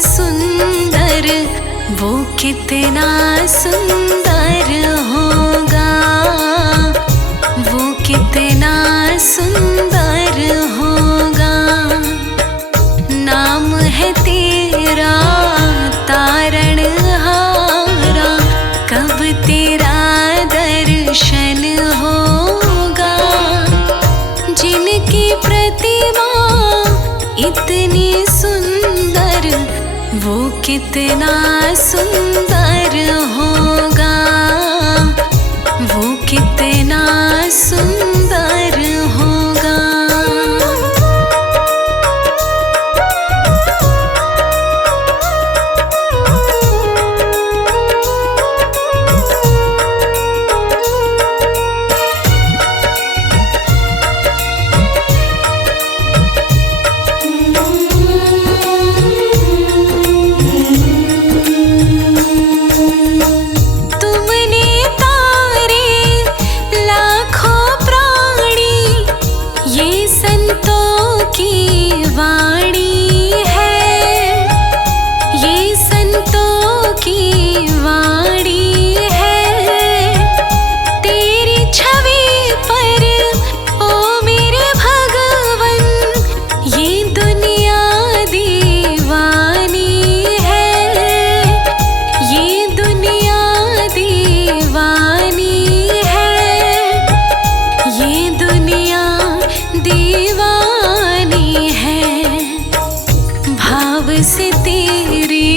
सुंदर, वो कितना सुंदर होगा, वो कितना सुंदर होगा। नाम है तेरा तारणहारा, कब तेरा दर्शन होगा। जिनकी प्रतिमा इतनी सुंदर, वो कितना सुंदर होगा, वो कितना सुंदर होगा। से तेरी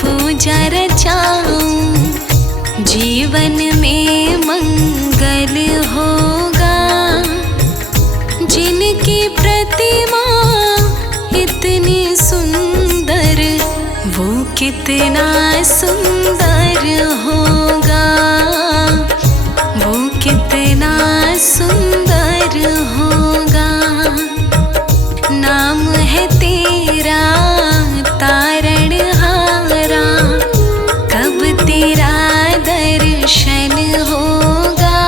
पूजा रचाऊं, जीवन में मंगल होगा। जिनकी प्रतिमा इतनी सुंदर, वो कितना सुंदर होगा, वो कितना सुंदर होगा। नाम है तेरा तारणहारा, कब तेरा दर्शन होगा।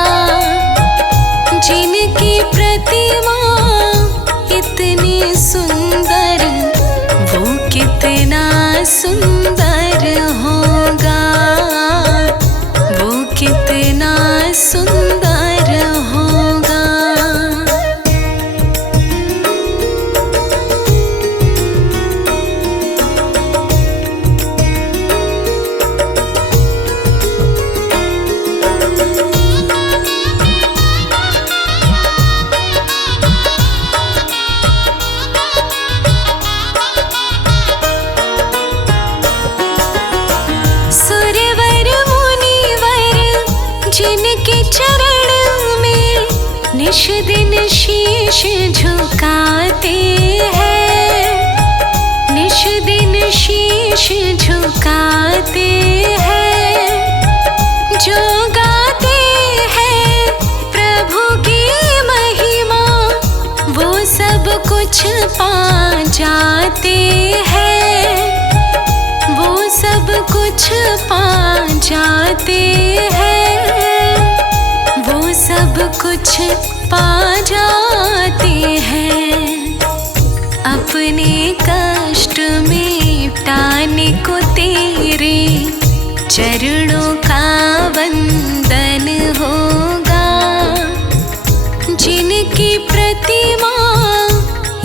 जिनकी प्रतिमा इतनी सुंदर, वो कितना सुंदर होगा, वो कितना सुंदर होगा। जिनके चरण में निश दिन शीश झुकाते हैं, निश दिन शीश झुकाते हैं। जो गाते हैं प्रभु की महिमा, वो सब कुछ पा जाते हैं, वो सब कुछ पा जाते हैं, वो सब कुछ पा जाते हैं। अपने कष्ट मिटाने को तेरे चरणों का वंदन होगा। जिनकी प्रतिमा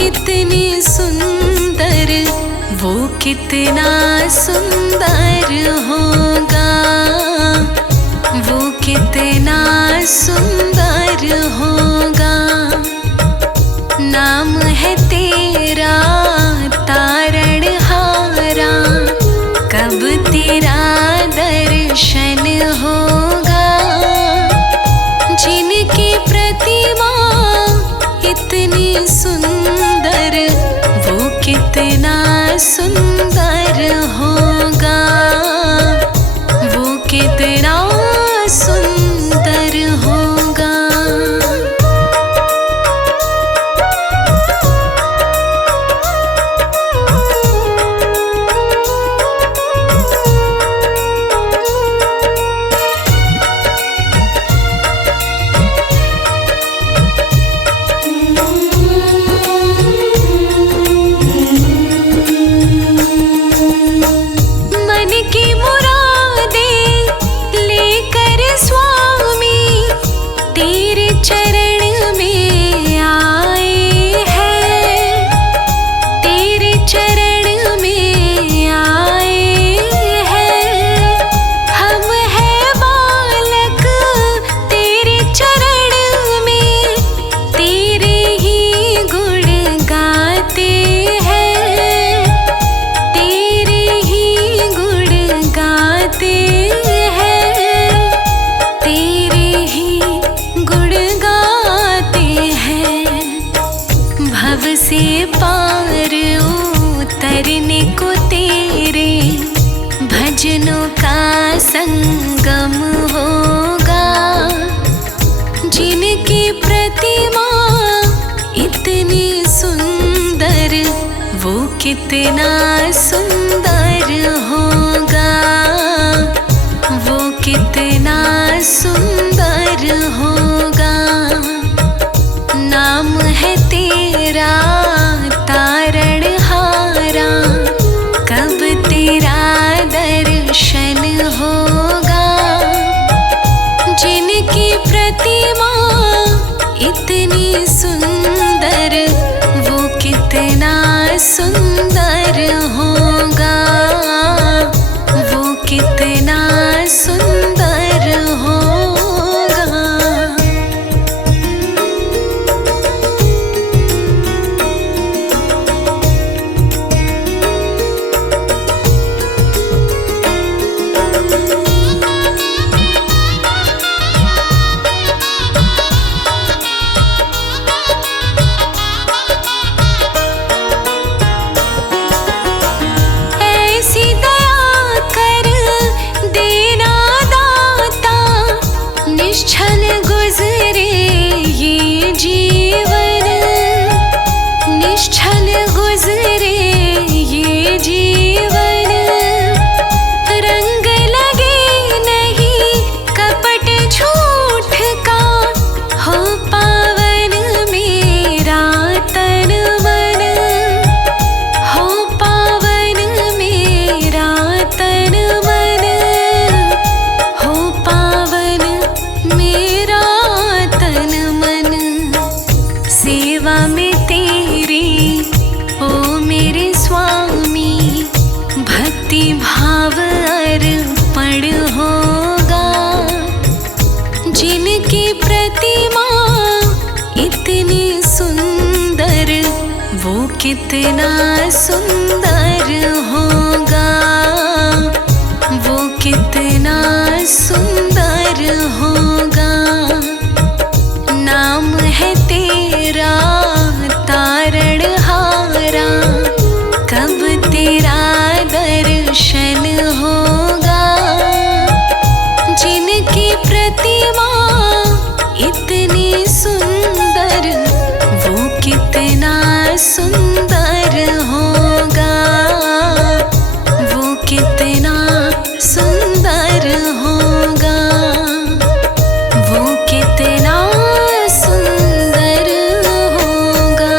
इतनी सुंदर, वो कितना सुंदर होगा, वो कितना सुंदर होगा। नाम है तेरा तारणहारा, कब तेरा दर्शन होगा। जिनकी प्रतिमा इतनी सुंदर, वो कितना सुंदर होगा, वो कितना सुंदर हो। चरण में आए हैं, तेरे चरण में आए हैं। हम हैं बालक तेरे चरण में, तेरे ही गुण गाते हैं, तेरे ही गुण गाते हैं, तेरे ही गुण गाते हैं। भव से पार उतरने को तेरे भजनों का संगम होगा। जिनकी प्रतिमा इतनी सुंदर, वो कितना सुंदर होगा, वो कितना सुंदर होगा। नाम है तेरा तारणहारा, कब तेरा दर्शन होगा। जिनकी प्रतिमा इतनी सुंदर, वो कितना सुंदर होगा, वो कितना सुंदर होगा। ऐसी दया कर देना दाता, निश्चल गुजरे ये जीवन, निश्चल गुजरे ये जीवन। रंग लगे नहीं कपट झूठ का, हो पावन मेरा तन मन, हो पावन मेरा तन मन, हो पावन मेरा तन मन। सेवा में तेरी ओ मेरे स्वामी, भक्ति भाव अर्पण होगा। जिनकी प्रतिमा इतनी सुंदर, वो कितना सुंदर होगा, वो कितना सुंदर होगा। नाम है तेरा तारणहारा, कब तेरा दर्शन होगा। जिनकी प्रतिमा इतनी सुंदर, वो कितना सुंदर होगा, वो कितना सुंदर होगा, वो कितना सुंदर होगा।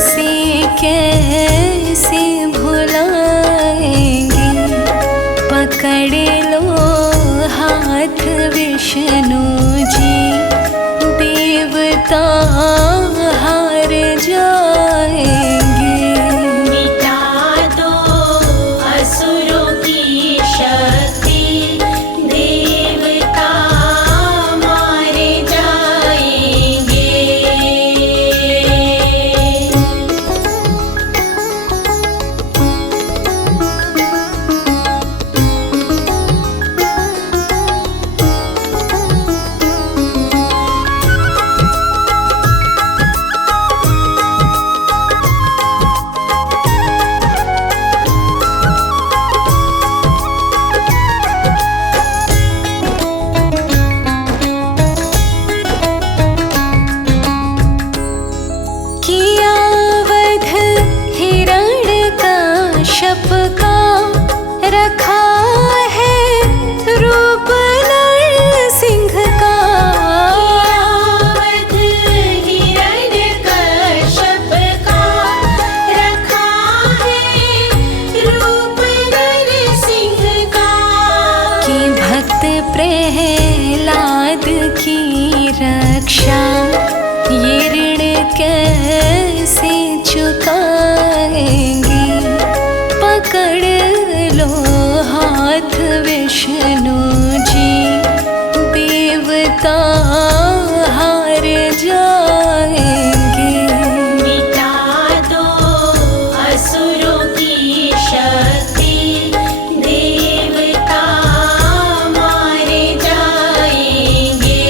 उसे कैसे भुलाएंगे। पकड़ लो हाथ विष्णु जी, देवता हार जाएंगे। मिटा दो असुरों की शक्ति, देवता मारे जाएंगे। किया वध हिरण्यकश्यप का, रखा है रूप नरसिंह का। वध हिरण्यकश्यप का, रखा है रूप नरसिंह का। कि भक्त प्रहलाद की रक्षा, ये ऋण कैसे चुकाएंगे। पकड़ लो हाथ विष्णु जी, देवता हार जाएंगे। मिटा दो असुरों की शक्ति, देवता मारे जाएंगे।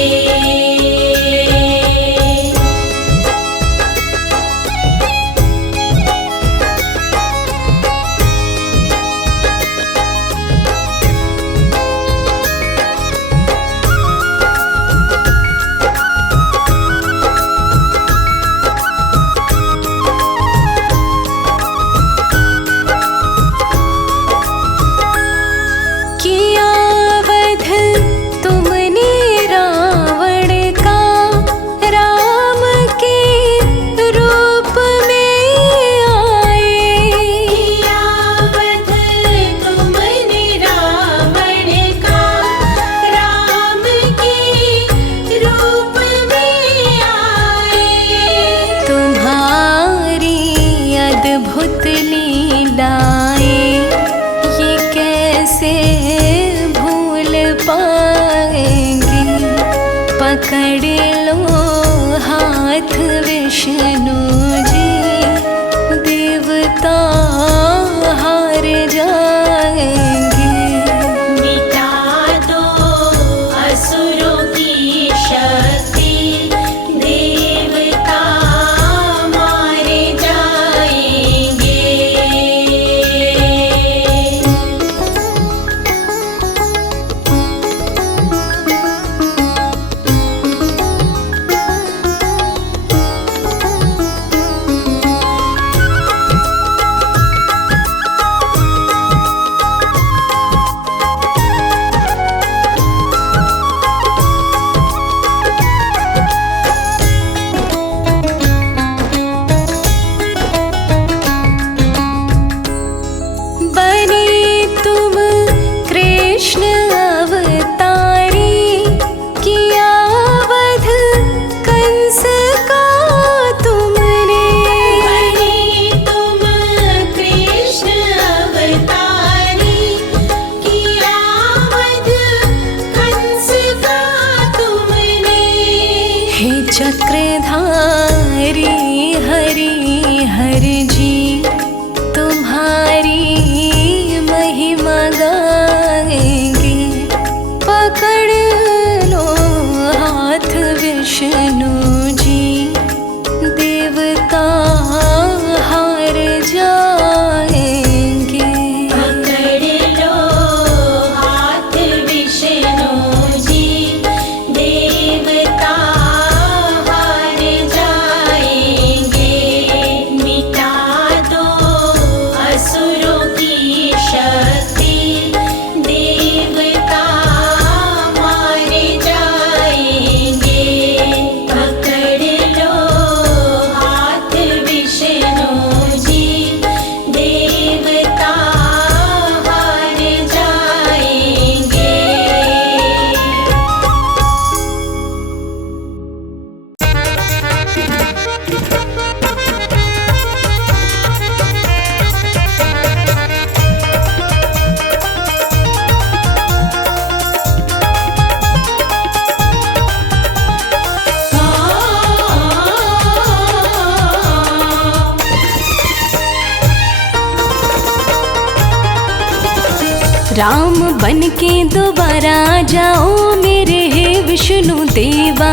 राम बन के दोबारा जाओ मेरे हे विष्णु देवा।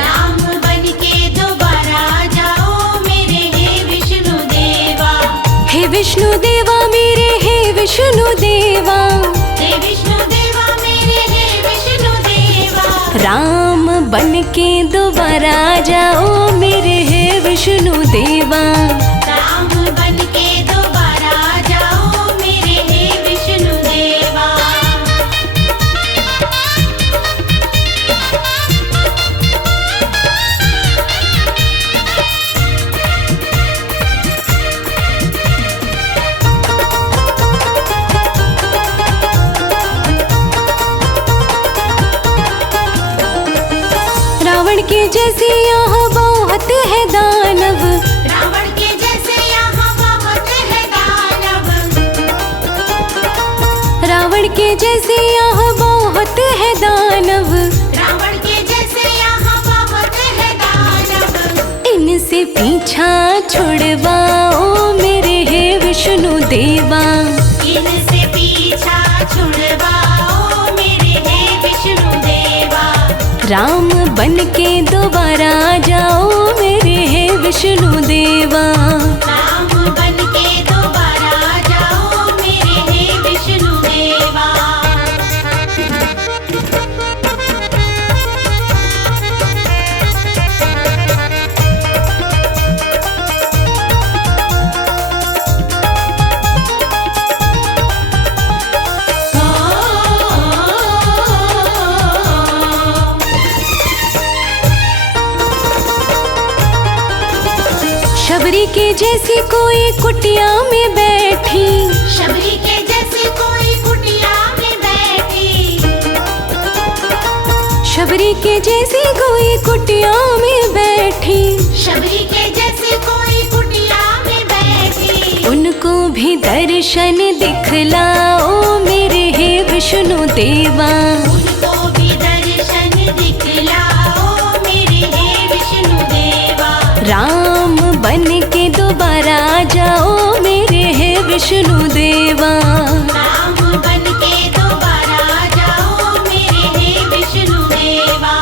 राम बन के दोबारा जाओ मेरे हे विष्णु देवा। हे विष्णु देवा मेरे हे विष्णु देवा। हे विष्णु देवा मेरे हे विष्णु देवा। राम बन के दोबारा जाओ मेरे हे विष्णु देवा। राम बन के दोबारा जाओ मेरे हे विष्णु देवा। रावण के जैसे यहाँ बहुत है दानव। रावण के जैसे यहाँ बहुत है दानव। रावण के जैसे यहाँ बहुत है दानव। रावण के जैसे यहाँ बहुत है दानव। इनसे पीछा छुड़वाओ मेरे हे विष्णु देवा। इनसे पीछा छुड़वाओ मेरे हे विष्णु देवा। राम बन के दोबारा जाओ मेरे हे विष्णु देवा। राम बन के दोबारा जाओ मेरे हे विष्णु देवा। शबरी के जैसी कोई कुटिया में बैठी। शबरी के जैसी कोई कुटिया में बैठी। शबरी के जैसी कोई कुटिया में बैठी। शबरी के जैसी कोई कुटिया में बैठी। उनको भी दर्शन दिखलाओ मेरे हे विष्णु देवा। उनको भी दर्शन दिखलाओ मेरे हे विष्णु देवा। राम बन के दोबारा जाओ मेरे हे विष्णु देवा। राम बन के दोबारा जाओ मेरे हे विष्णु देवा।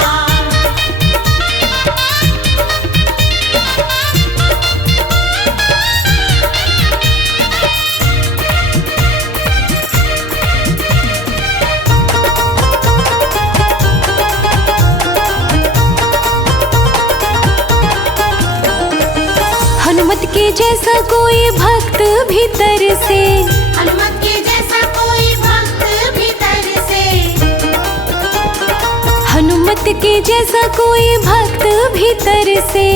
हनुमत के जैसा कोई भक्त भीतर से। हनुमत के जैसा कोई भक्त भीतर से। हनुमत के जैसा कोई भक्त भीतर से।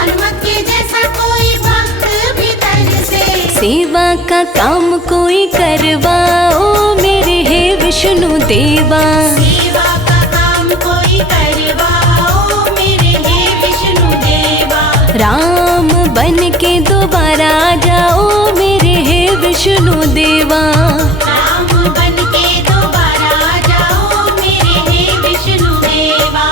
हनुमत के जैसा कोई भक्त भीतर से। सेवा का काम कोई करवाओ मेरे हे विष्णु देवा। सेवा का काम कोई करवाओ मेरे हे विष्णु देवा। राम बन के दोबारा जाओ मेरे हे विष्णु देवा। राम बन के दोबारा जाओ मेरे हे विष्णु देवा।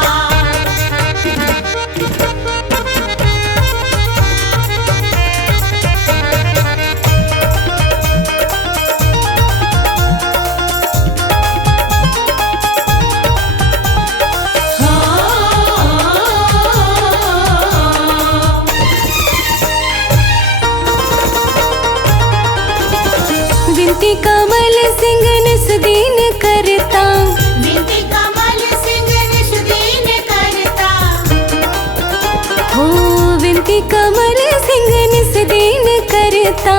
विनती कमल सिंह निस दीन करता। विनती कमल सिंह निस दीन करता। हो विनती कमल सिंह निस दीन करता।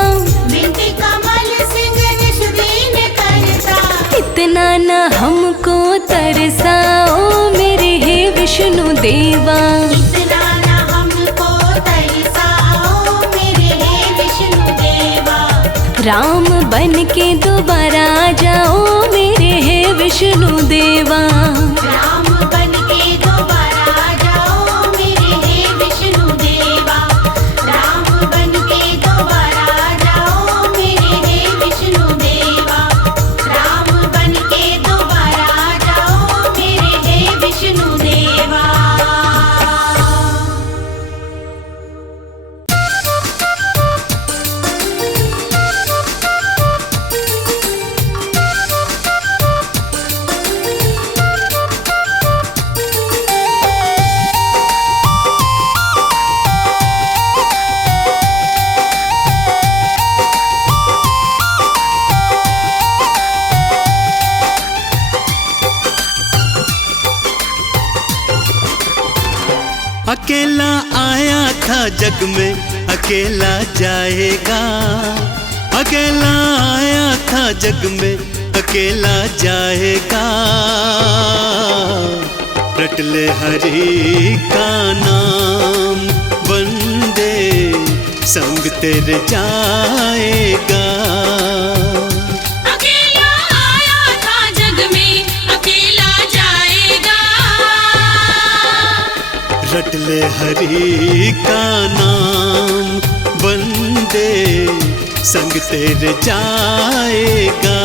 विनती कमल सिंह निस दीन करता। इतना न हमको तरसाओ मेरे हे विष्णु देवा। इतना न हमको तरसाओ मेरे हे विष्णु देवा। राम बन के दोबारा जाओ मेरे हे विष्णु देवा। राम बन के दोबारा जाओ मेरे हे विष्णु देवा। राम बन के दोबारा जाओ मेरे हे विष्णु देवा। राम बन के दोबारा जाओ मेरे हे विष्णु देवा। जग में अकेला जाएगा, अकेला आया था जग में अकेला जाएगा। रट ले हरि का नाम, बंदे संग तेरे जाएगा। अकेला आया था जग में अकेला जाएगा। रट ले हरि का नाम, बंदे संग तेरे जाएगा।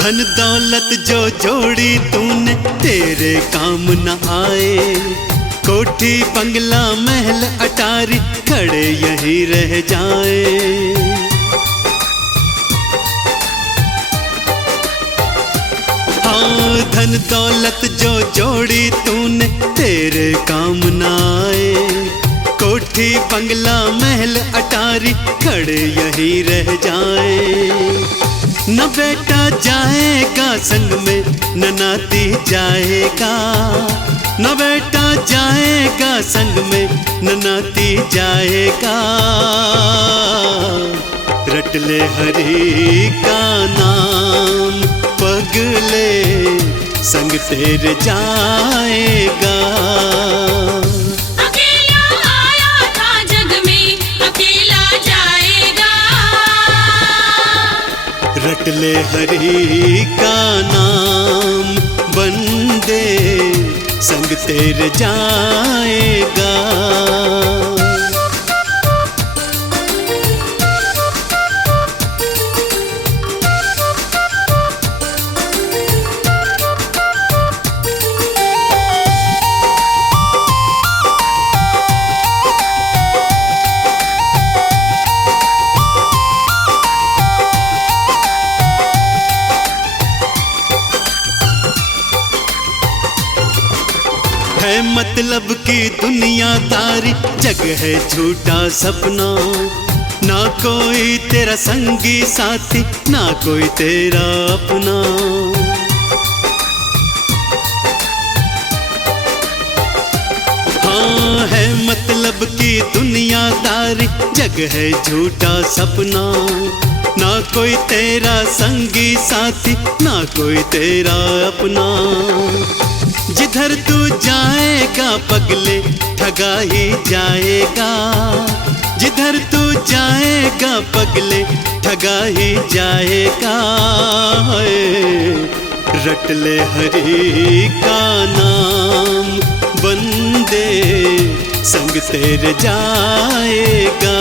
धन दौलत जो जोड़ी तूने तेरे काम न आए, कोठी बंगला महल अटारी खड़े यहीं रह जाए। हाँ, धन दौलत जो जोड़ी तूने तेरे काम न आए, कोठी बंगला महल अटारी खड़े यहीं रह जाए। न बेटा जाएगा संग में न नाती जाएगा, न बेटा जाएगा संग में न नाती जाएगा। रट ले हरि का नाम, पगले संग तेरे जाएगा। अकेला आया था जग में अकेला जाएगा। रट ले हरि का नाम, बंदे संग तेरे जाएगा। है मतलब की दुनियादारी, जग है झूठा सपना। ना कोई तेरा संगी साथी, ना कोई तेरा अपना। हाँ, है मतलब की दुनियादारी, जग है झूठा सपना। ना कोई तेरा संगी साथी, ना कोई तेरा अपना। जिधर तू जाएगा पगले ठगा ही जाएगा, जिधर तू जाएगा पगले ठगा ही जाएगा। रट ले हरि का नाम, बंदे संग तेरे जाएगा।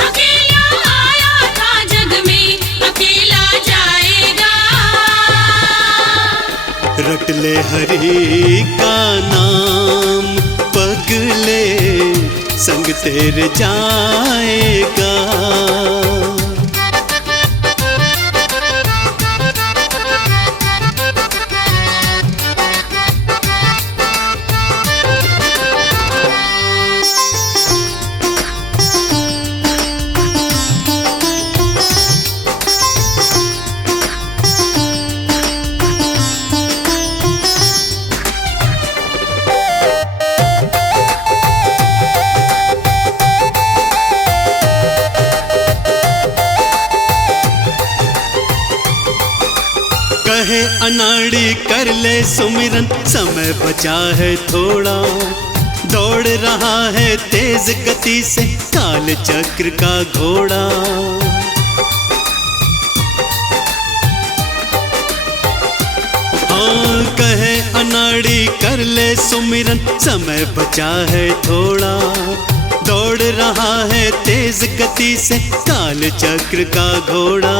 अकेला आया था जग में अकेला जाएगा। रट ले हरि का नाम, पगले संग तेरे जाएगा। कहे अनाड़ी कर ले सुमिरन, समय बचा है थोड़ा। दौड़ रहा है तेज गति से काल चक्र का घोड़ा। हाँ, कहे अनाड़ी कर ले सुमिरन, समय बचा है थोड़ा। दौड़ रहा है तेज गति से काल चक्र का घोड़ा।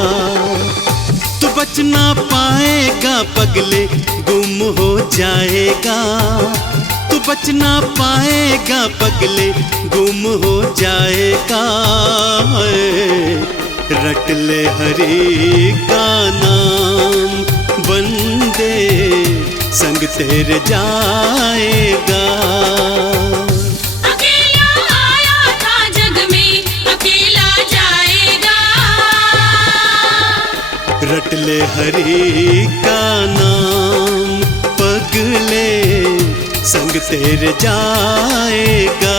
तू बच ना पाएगा पगले, गुम हो जाएगा। तू बच ना पाएगा पगले, गुम हो जाएगा। रट ले हरि का नाम, बंदे संग तेरे जाएगा। अकेला आया था जग में, अकेला जाएगा। रट ले हरि का नाम, पगले संग तेरे जाएगा।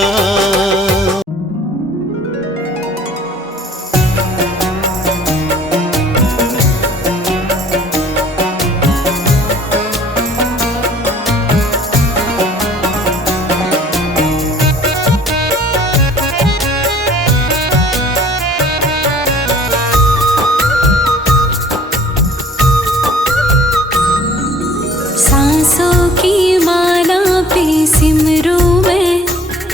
सांसों की माला पे सिमरूं मैं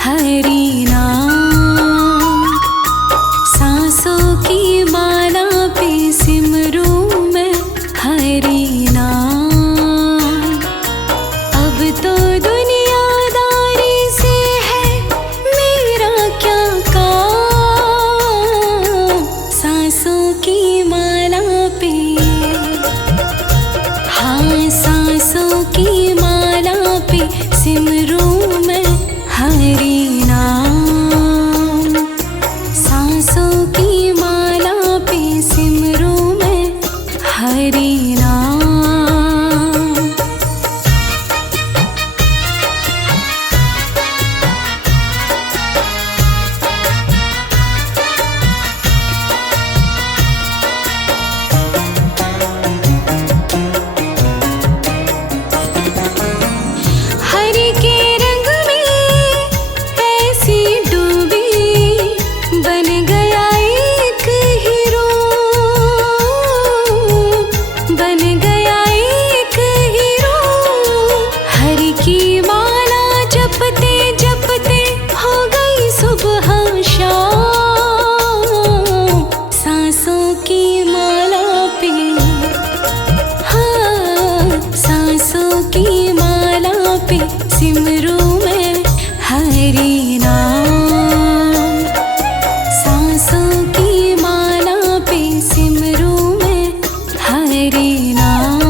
हरि नाम। सांसों की माला पे सिमरूं मैं हरि नाम। अब तो दुनियादारी से है मेरा क्या काम। सांसों की माला पे, हाँ सांसों की माला पे सिमरूं मैं हरि नाम। सांसों की माला पे सिमरूं मैं हरि नाम। हरि के रंग में ऐसी डूबी, बन गया एक हीरो। बन गया एक हीरो। हरि की माला जपते जपते हो गई सुबह शाम। सांसों की माला पे, हाँ सांसों की माला पे सिमरूं मैं हरि नाम। सांसों की माला पे सिमरूं मैं हरि नाम।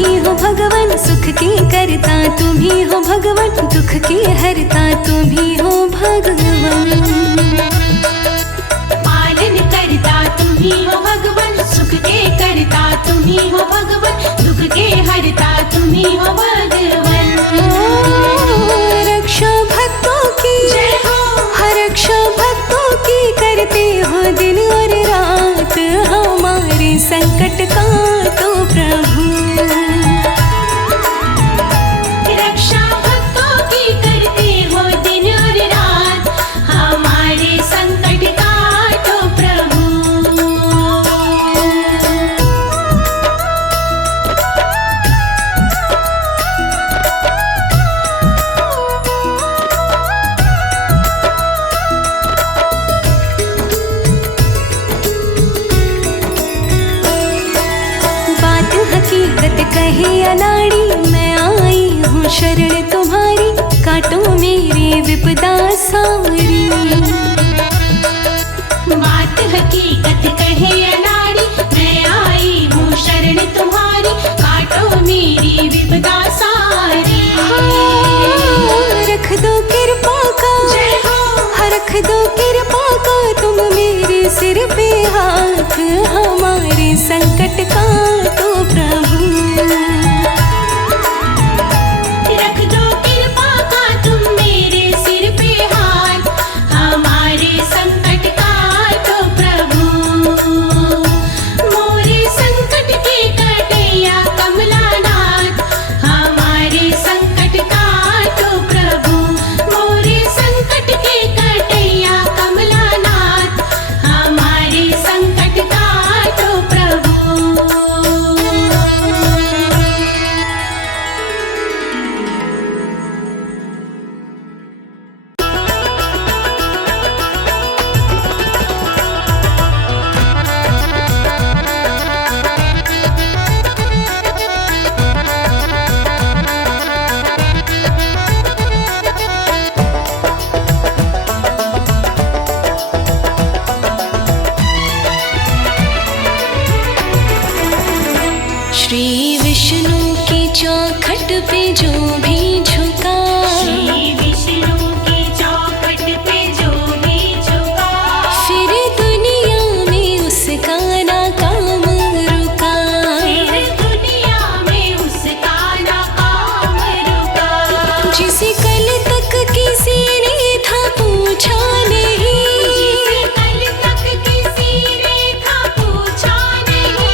ही हो भगवान सुख की करता, तुम ही हो भगवान दुख की हरता, तुम ही हो भगवान। पालन करता तुम ही हो भगवान, सुख के करता तुम ही हो भगवान, दुख के हरता तुम ही हो भगवान। रक्षा भक्तों की जय हो, हर रक्षा भक्तों की करते हो दिन और रात, हमारे संकट का तो प्रभु। रक्षा भक्तों की करते हो दिन और रात, हमारे संकट का तो प्रभु। बात हकीकत कहे अनाड़ी, मैं आई हूँ शरण तुम्हारी, काटो मेरी विपदा सारी। बात हकीकत कहे अनाड़ी, मैं आई हूँ शरण तुम्हारी, काटो मेरी विपदा सारी। रख दो कृपा का, जय हो, रख दो कृपा का तुम मेरे सिर पे हाथ, हमारे संकट का तो प्रभु। रख दो कृपा का तुम मेरे सिर पे हाथ, हमारे संकट का तो प्रभु। मोरे संकट के कटैया कमलानाथ, हमारे संकट का तो प्रभु। मोरे संकट के कटैया कमलानाथ, हमारे संकट का तो प्रभु। श्री विष्णु की चौखट पे जो भी झुका, श्री विष्णु की चौखट पे जो भी झुका, फिर दुनिया में उसका ना काम रुका। फिर दुनिया में उसका ना काम रुका। जिसे कल तक किसी ने था पूछा नहीं, जिसे कल तक किसी ने था पूछा नहीं,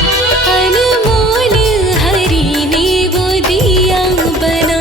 अनमोल हरि ने वो दिया बना,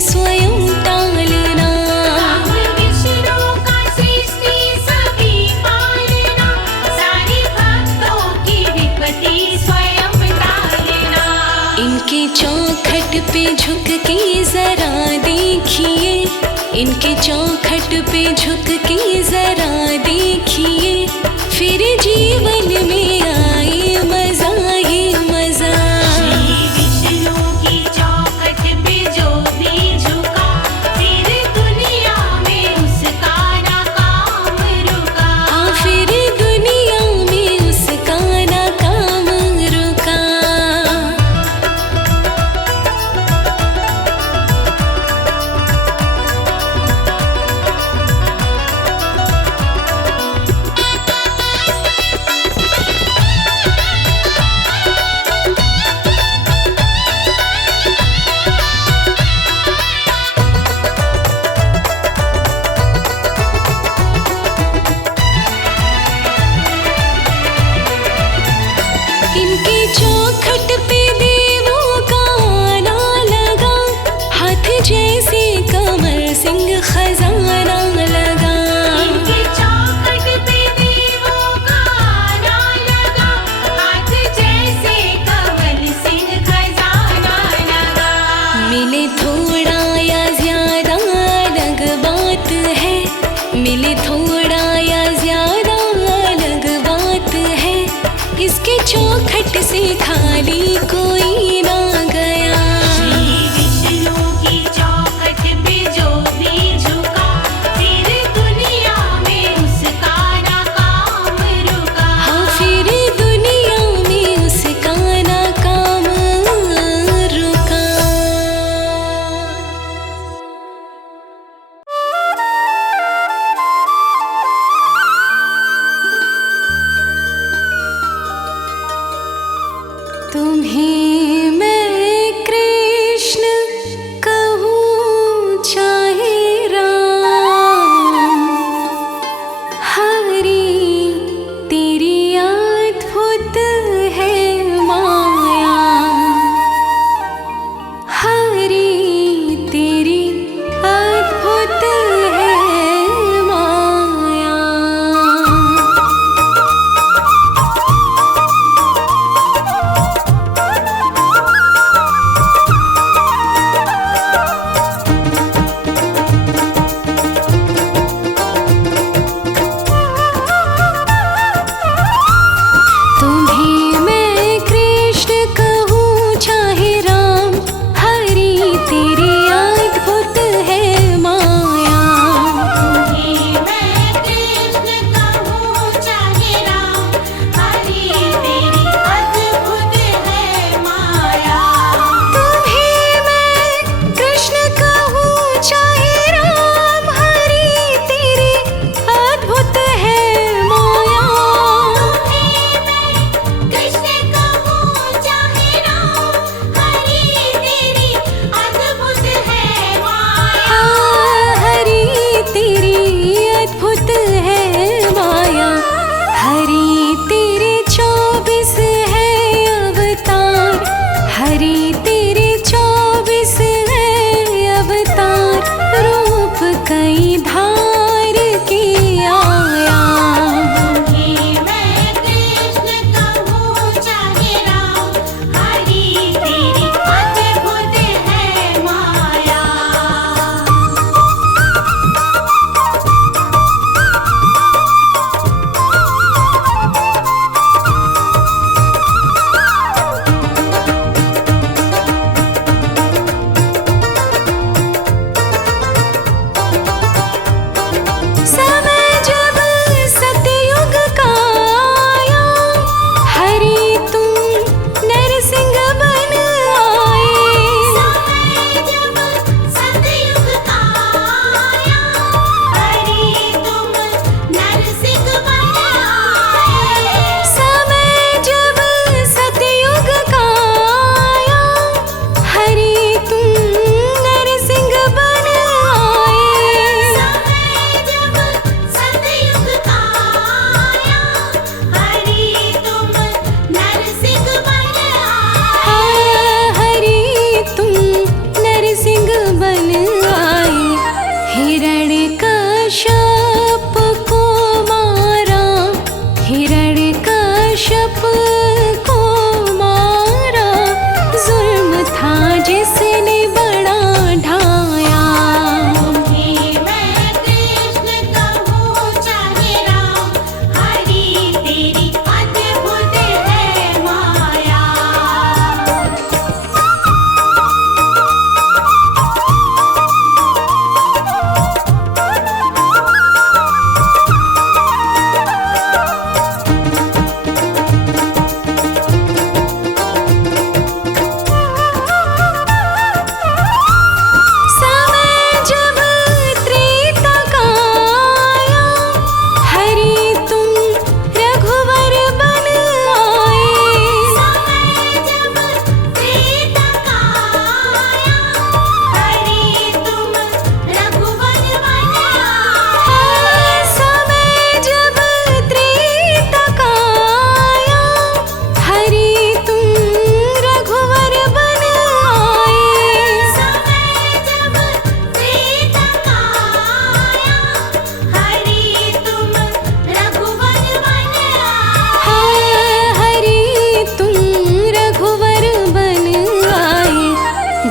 स्वयं टालना। काम विष्णु का सृष्टि सभी पालना, सारे भक्तों की विपत्ति स्वयं टालना। इनके चौखट पे झुक के जरा देखिए, इनके चौखट पे झुक के जरा देखिए, फिर जीवन में आए मजा ही मजा। श्री विष्णु की चौखट पे जो भी झुका, फिर दुनिया में उसका ना काम रुका। हाँ, फिर दुनिया में उसका ना काम रुका।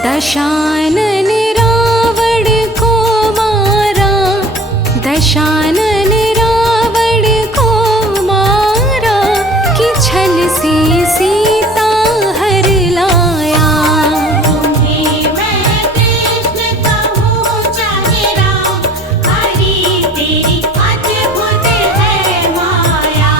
दशानन रावण को मारा, दशानन रावण को मारा, कि छल से सीता हर लाया। तुम्हें मैं कृष्ण कहूँ चाहे राम, हरि तेरी अद्भुत है माया।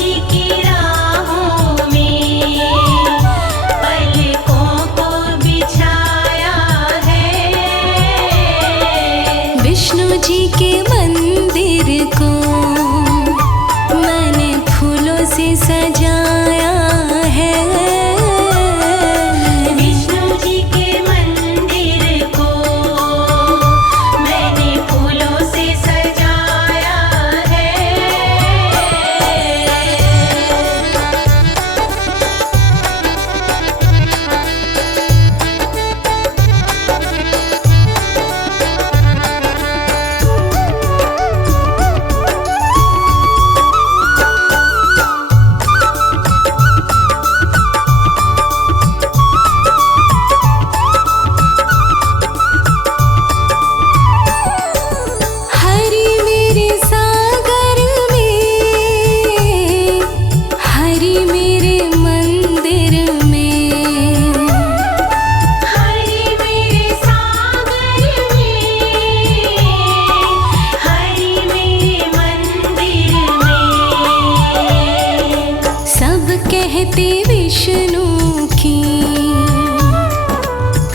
जी की से सजाया है। विष्णु जी के मंदिर को मैंने फूलों से सजाया है। हरि मेरे सागर में, हरि मेरे मंदिर में, हरि मेरे सागर में, हरि मेरे मंदिर में। सब कहते विष्णु की,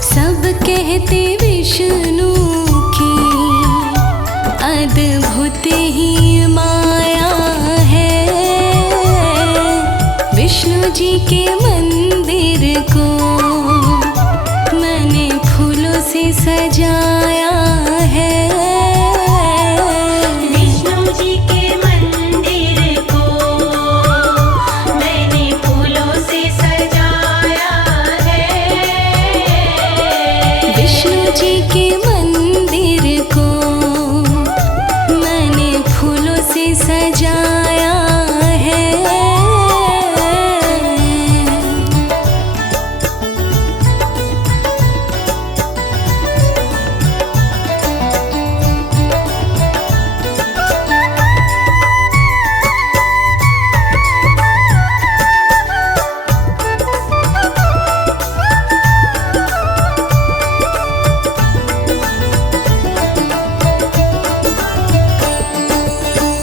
सब कहते विष्णु की अद्भुत ही माया है। विष्णु जी के मंदिर को मैंने फूलों से सजाया है। विष्णु जी के मंदिर को मैंने फूलों से सजाया है। विष्णु जी के मंदिर को मैंने फूलों से सजाया है।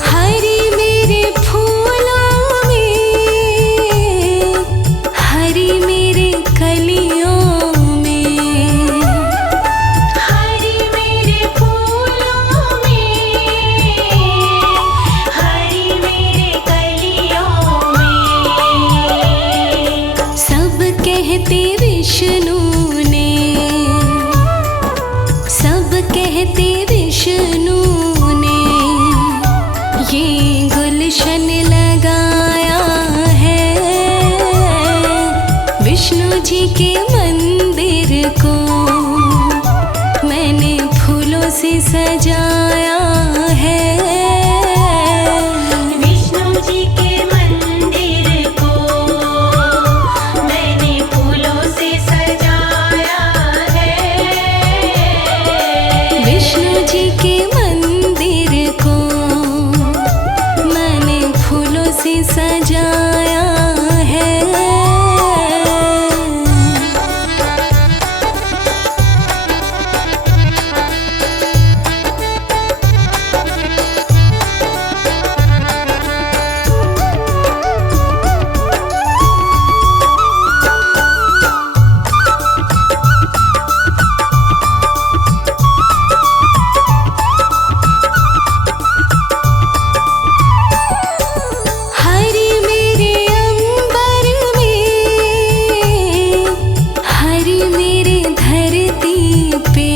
हरि मेरे फूलों में, हरि मेरे कलियों में, हरि मेरे फूलों में, हरि मेरे कलियों में। सब कहते विष्णु ने, सब कहते विष्णु ने ये गुलशन लगाया है। विष्णु जी के मंदिर को मैंने फूलों से सजाया है। विष्णु जी के मंदिर को मैंने फूलों से सजाया है। विष्णु जी के मंदिर को मैंने फूलों से सजाया है। हरि मेरे अंबर में, हरि मेरे धरती पे,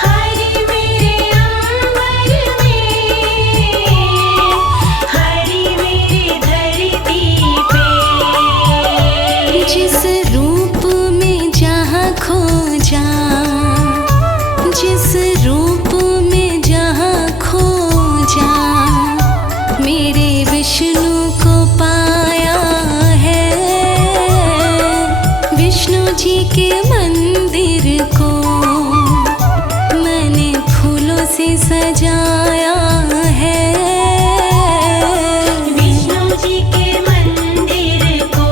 हरि मेरे अंबर में, हरि मेरे धरती पे। जिस रूप में जहाँ खोजा, जिस रूप में जहाँ खोजा मेरे विष्णु को पाया है। विष्णु जी के मंदिर को मैंने फूलों से सजाया है। विष्णु जी के मंदिर को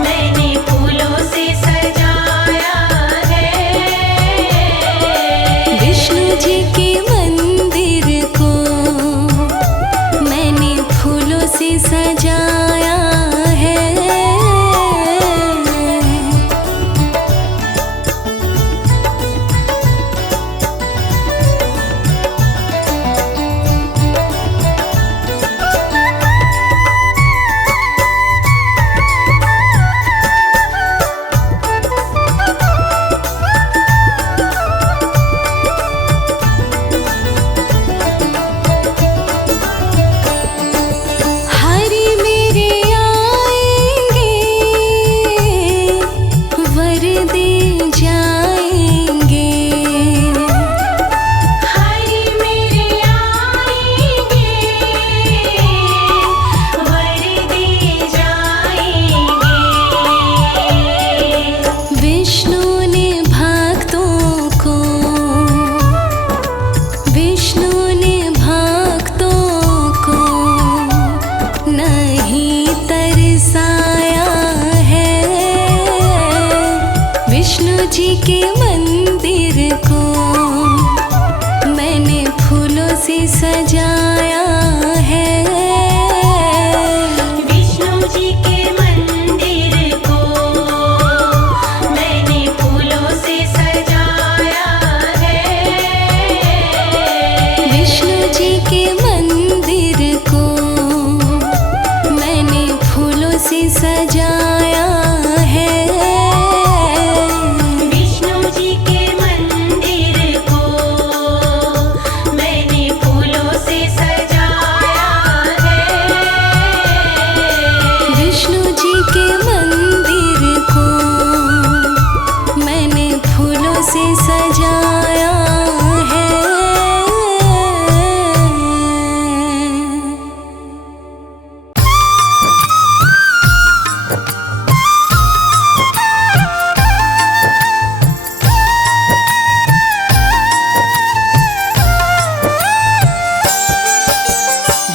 मैंने फूलों से सजाया है। विष्णु जी के मंदिर को मैंने फूलों से सजाया है।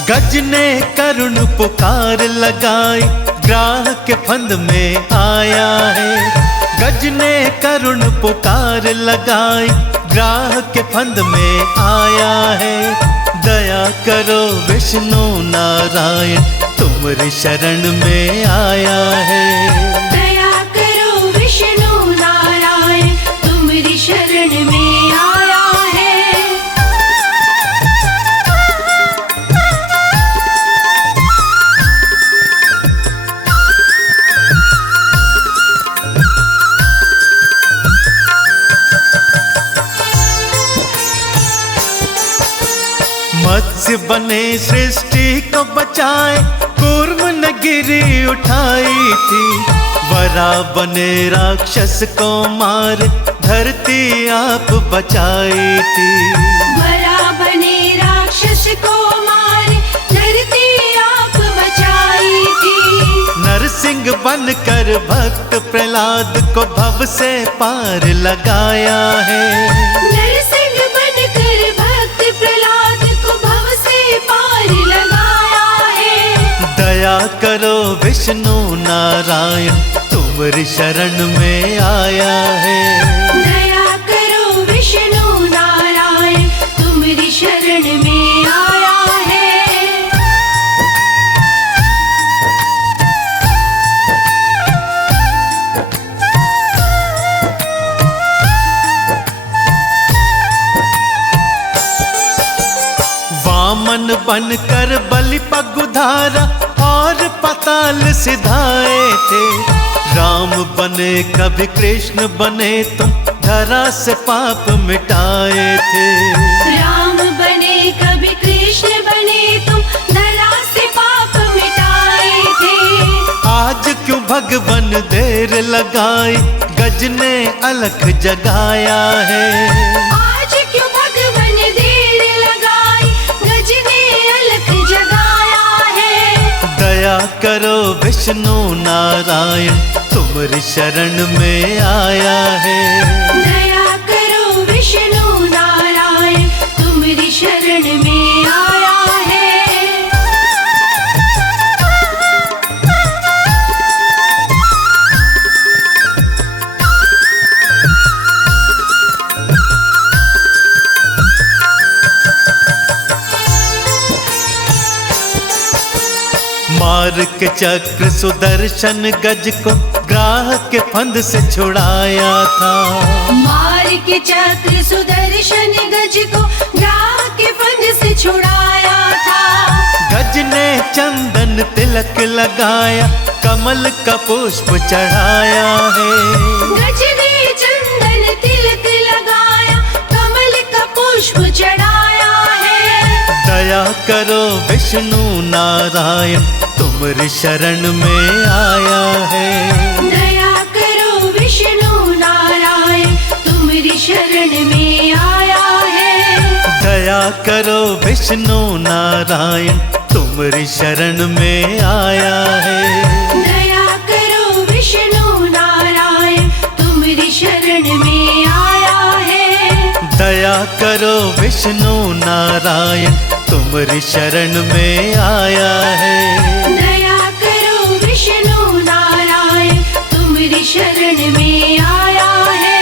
गज ने करुण पुकार लगाई, ग्राह के फंद में आया है। गज ने करुण पुकार लगाई, ग्राह के फंद में आया है। दया करो विष्णु नारायण, तुम्हारी शरण में आया है। दया करो विष्णु नारायण, तुम्हारी शरण में आया है। मत्स्य बने सृष्टि को बचाए, कूर्म ने गिरी उठाई थी। वरा बने राक्षस को मार, धरती आप बचाई थी। वरा बने राक्षस को मार, धरती आप बचाई थी। नरसिंह बनकर भक्त प्रहलाद को भव से पार लगाया है। नरसिंह बनकर भक्त प्रहलाद को भव से पार लगाया है। दया करो विष्णु नारायण, तुम्हारी शरण में आया है। दया करो विष्णु नारायण, तुम्हारी शरण में आया है। वामन बनकर बलि पगुधारा और पाताल सिधाए थे। राम बने कभी कृष्ण बने, तुम धरा से पाप मिटाए थे। राम बने कभी कृष्ण बने, तुम धरा से पाप मिटाए थे। आज क्यों भगवन देर लगाई, गज ने अलख जगाया है। आज क्यों भगवन देर लगाई, गज ने अलख जगाया है। दया करो विष्णु नारायण, तुम्हारी शरण में आया है। दया करो विष्णु नारायण, तुम्हारी शरण में आया है। मार के चक्र सुदर्शन गज को ग्राह के फंद से छुड़ाया था। मार के चक्र सुदर्शन गज को ग्राह के फंद से छुड़ाया था। गज ने चंदन तिलक लगाया, कमल का पुष्प चढ़ाया है। गज ने चंदन तिलक लगाया, कमल का पुष्प चढ़ाया है। दया करो विष्णु नारायण, तुम्हारी शरण में आया है। दया करो विष्णु नारायण, तुम्हारी शरण में आया है। दया करो विष्णु नारायण, तुम्हारी शरण में आया है। दया करो विष्णु नारायण, तुम्हारी शरण में आया है। दया करो विष्णु नारायण, तुम्हारी शरण में आया है। दया करो विष्णु नारायण, तुम्हारी शरण में आया है।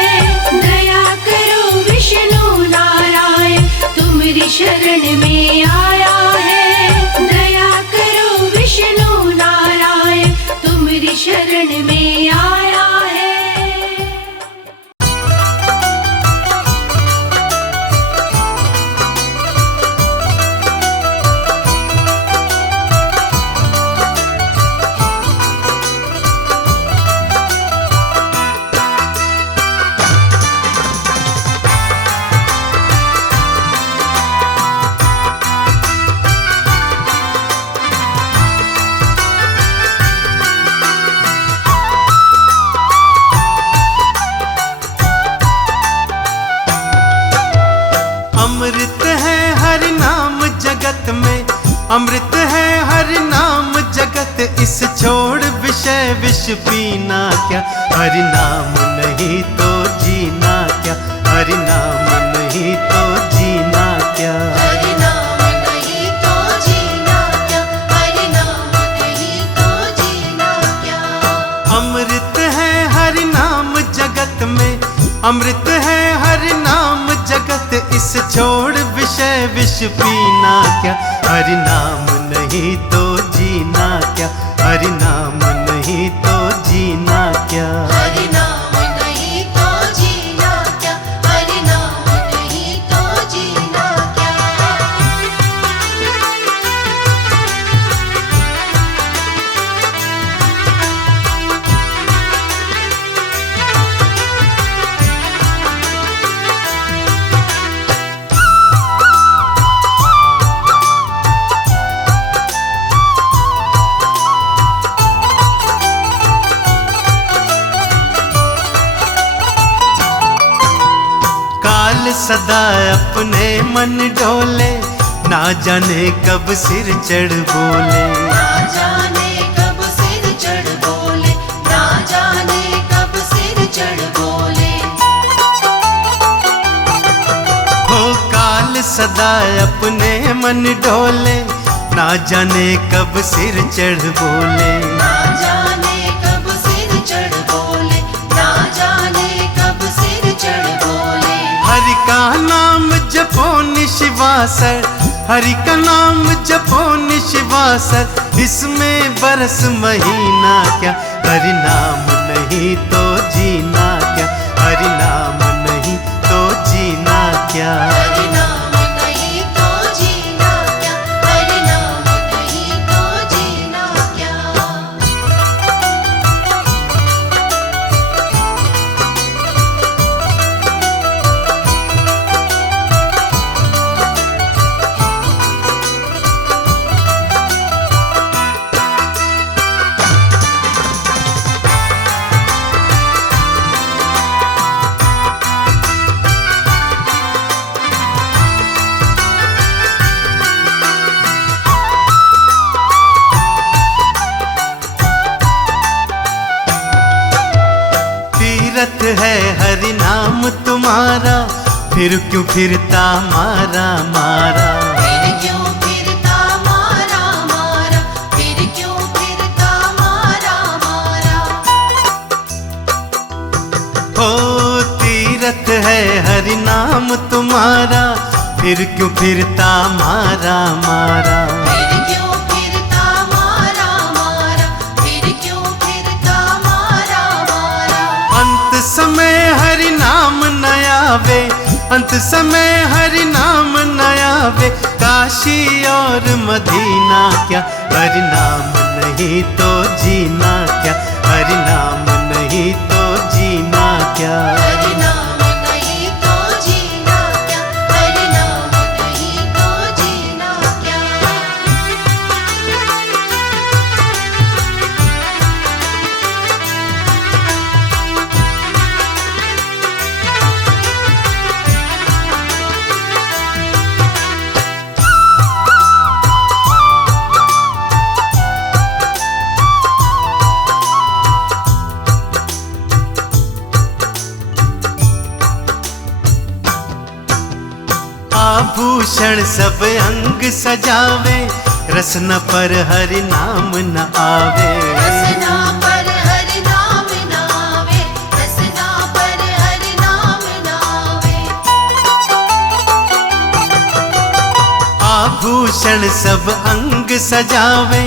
दया करो विष्णु नारायण, तुम्हारी शरण में आया है। दया करो विष्णु नारायण, तुम्हारी शरण में आया है। अमृत है हर नाम जगत में, अमृत है हर नाम जगत, इस छोड़ विषय विष पीना क्या, हरि नाम नहीं तो जीना क्या, हरि नाम नहीं तो जीना क्या। हरि नाम नहीं तो जीना अमृत है हरि नाम जगत, इस छोड़ विषय विष पीना क्या। हरि नाम नहीं तो जीना क्या, हरि नाम नहीं तो जीना क्या। हरि नाम नहीं तो जीना क्या, हरि नाम नहीं तो जीना क्या। काल सदा अपने मन डोले, ना जाने कब सिर चढ़ बोले। ना जाने कब सिर चढ़ बोले, ना जाने कब सिर चढ़ बोले। हो काल सदा अपने मन डोले, ना जाने कब सिर चढ़ बोले। ना जाने कब सिर चढ़ बोले, ना जाने कब सिर चढ़ बोले। हरि का नाम जपो निशिवासर, हरि का नाम जपो निशिवासर, इसमें बरस महीना क्या। हरि नाम नहीं तो जीना क्या, हरि नाम नहीं तो जीना क्या। हरि नाम नहीं तो जीना क्या, हरि नाम नहीं तो जीना क्या। तीरथ है हरि नाम तुम्हारा, फिर क्यों फिरता मारा मारा। फिर क्यों फिरता मारा मारा, फिर क्यों फिरता मारा मारा। हो तीरथ है हरि नाम तुम्हारा, फिर क्यों फिरता मारा मारा। फिर क्यों फिरता मारा मारा, फिर क्यों फिरता मारा मारा। अंत समय हरि नाम न आवे, अंत समय हरि नाम न आवे, काशी और मदीना क्या। हरि नाम नहीं तो जीना क्या, हरि नाम नहीं तो जीना क्या। हरि नाम नहीं तो जीना क्या, हरि नाम नहीं तो जीना क्या। आभूषण सब अंग सजावे, रसना पर हरि नाम न आवे। रसना पर हरि नाम न आवे, रसना पर हरि नाम न आवे। आभूषण सब अंग सजावे,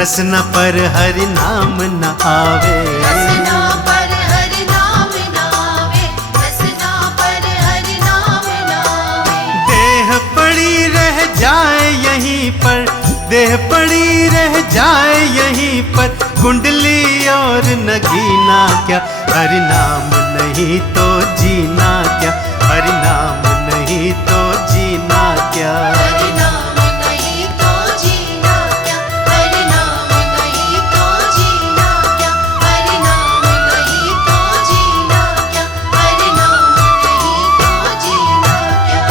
रसना पर हरि नाम न आवे। रसना पर हरि नाम न आवे, रसना पर हरि नाम न आवे। देह पड़ी रह जाए यहीं पर, देह पड़ी रह जाए यहीं पर, कुंडली और नगीना क्या। हरि नाम नहीं तो जीना क्या, हरि नाम नहीं तो जीना क्या। हरि नाम नहीं तो जीना क्या, हरि नाम नहीं तो जीना क्या, हरि नाम नहीं तो जीना क्या, हरि नाम नहीं तो जीना क्या।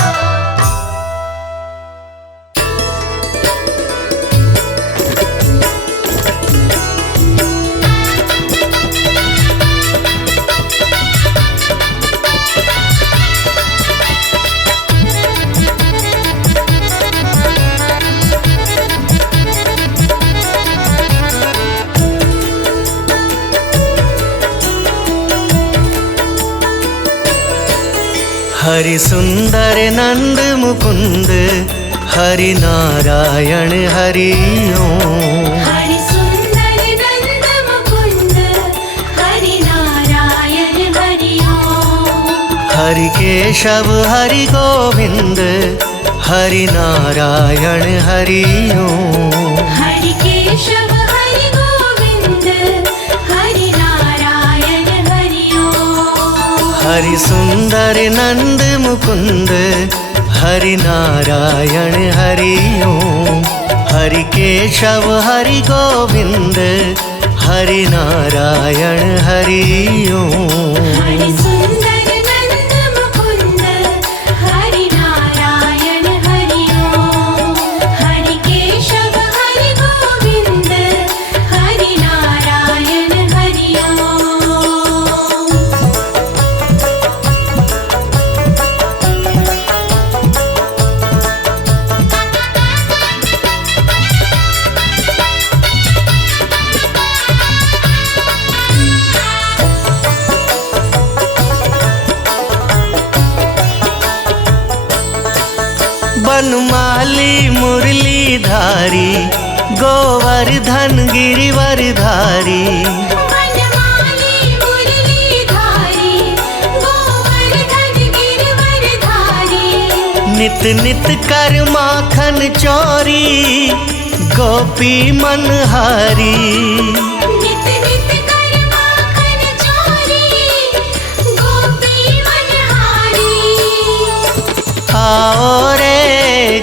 हरि सुंदर नंद मुकुंद हरि नारायण हरि ओम। हरि सुंदर नंद मुकुंद हरि नारायण हरि ओम। हरि केशव हरि गोविंद हरि नारायण हरि ओम। हरि केशव हरि गोविंद हरि नारायण हरि ओम। हरि सुंदर नंद मुकुंद हरि नारायण हरि ओम। हरि केशव हरि गोविंद हरि नारायण हरि ओम। हरि सुंदर नंद मुकुंद हरि नारायण हरि ओम। हरि केशव हरि गोविंद हरि नारायण हरि ओम। बनमाली मुरली धारी गोवर्धन गिरिवरधारी। बनमाली मुरली धारी गोवर्धन गिरिवरधारी। नित नित कर माखन चोरी गोपी मनहारी। नित नित कर माखन चोरी गोपी मनहारी। आओ रे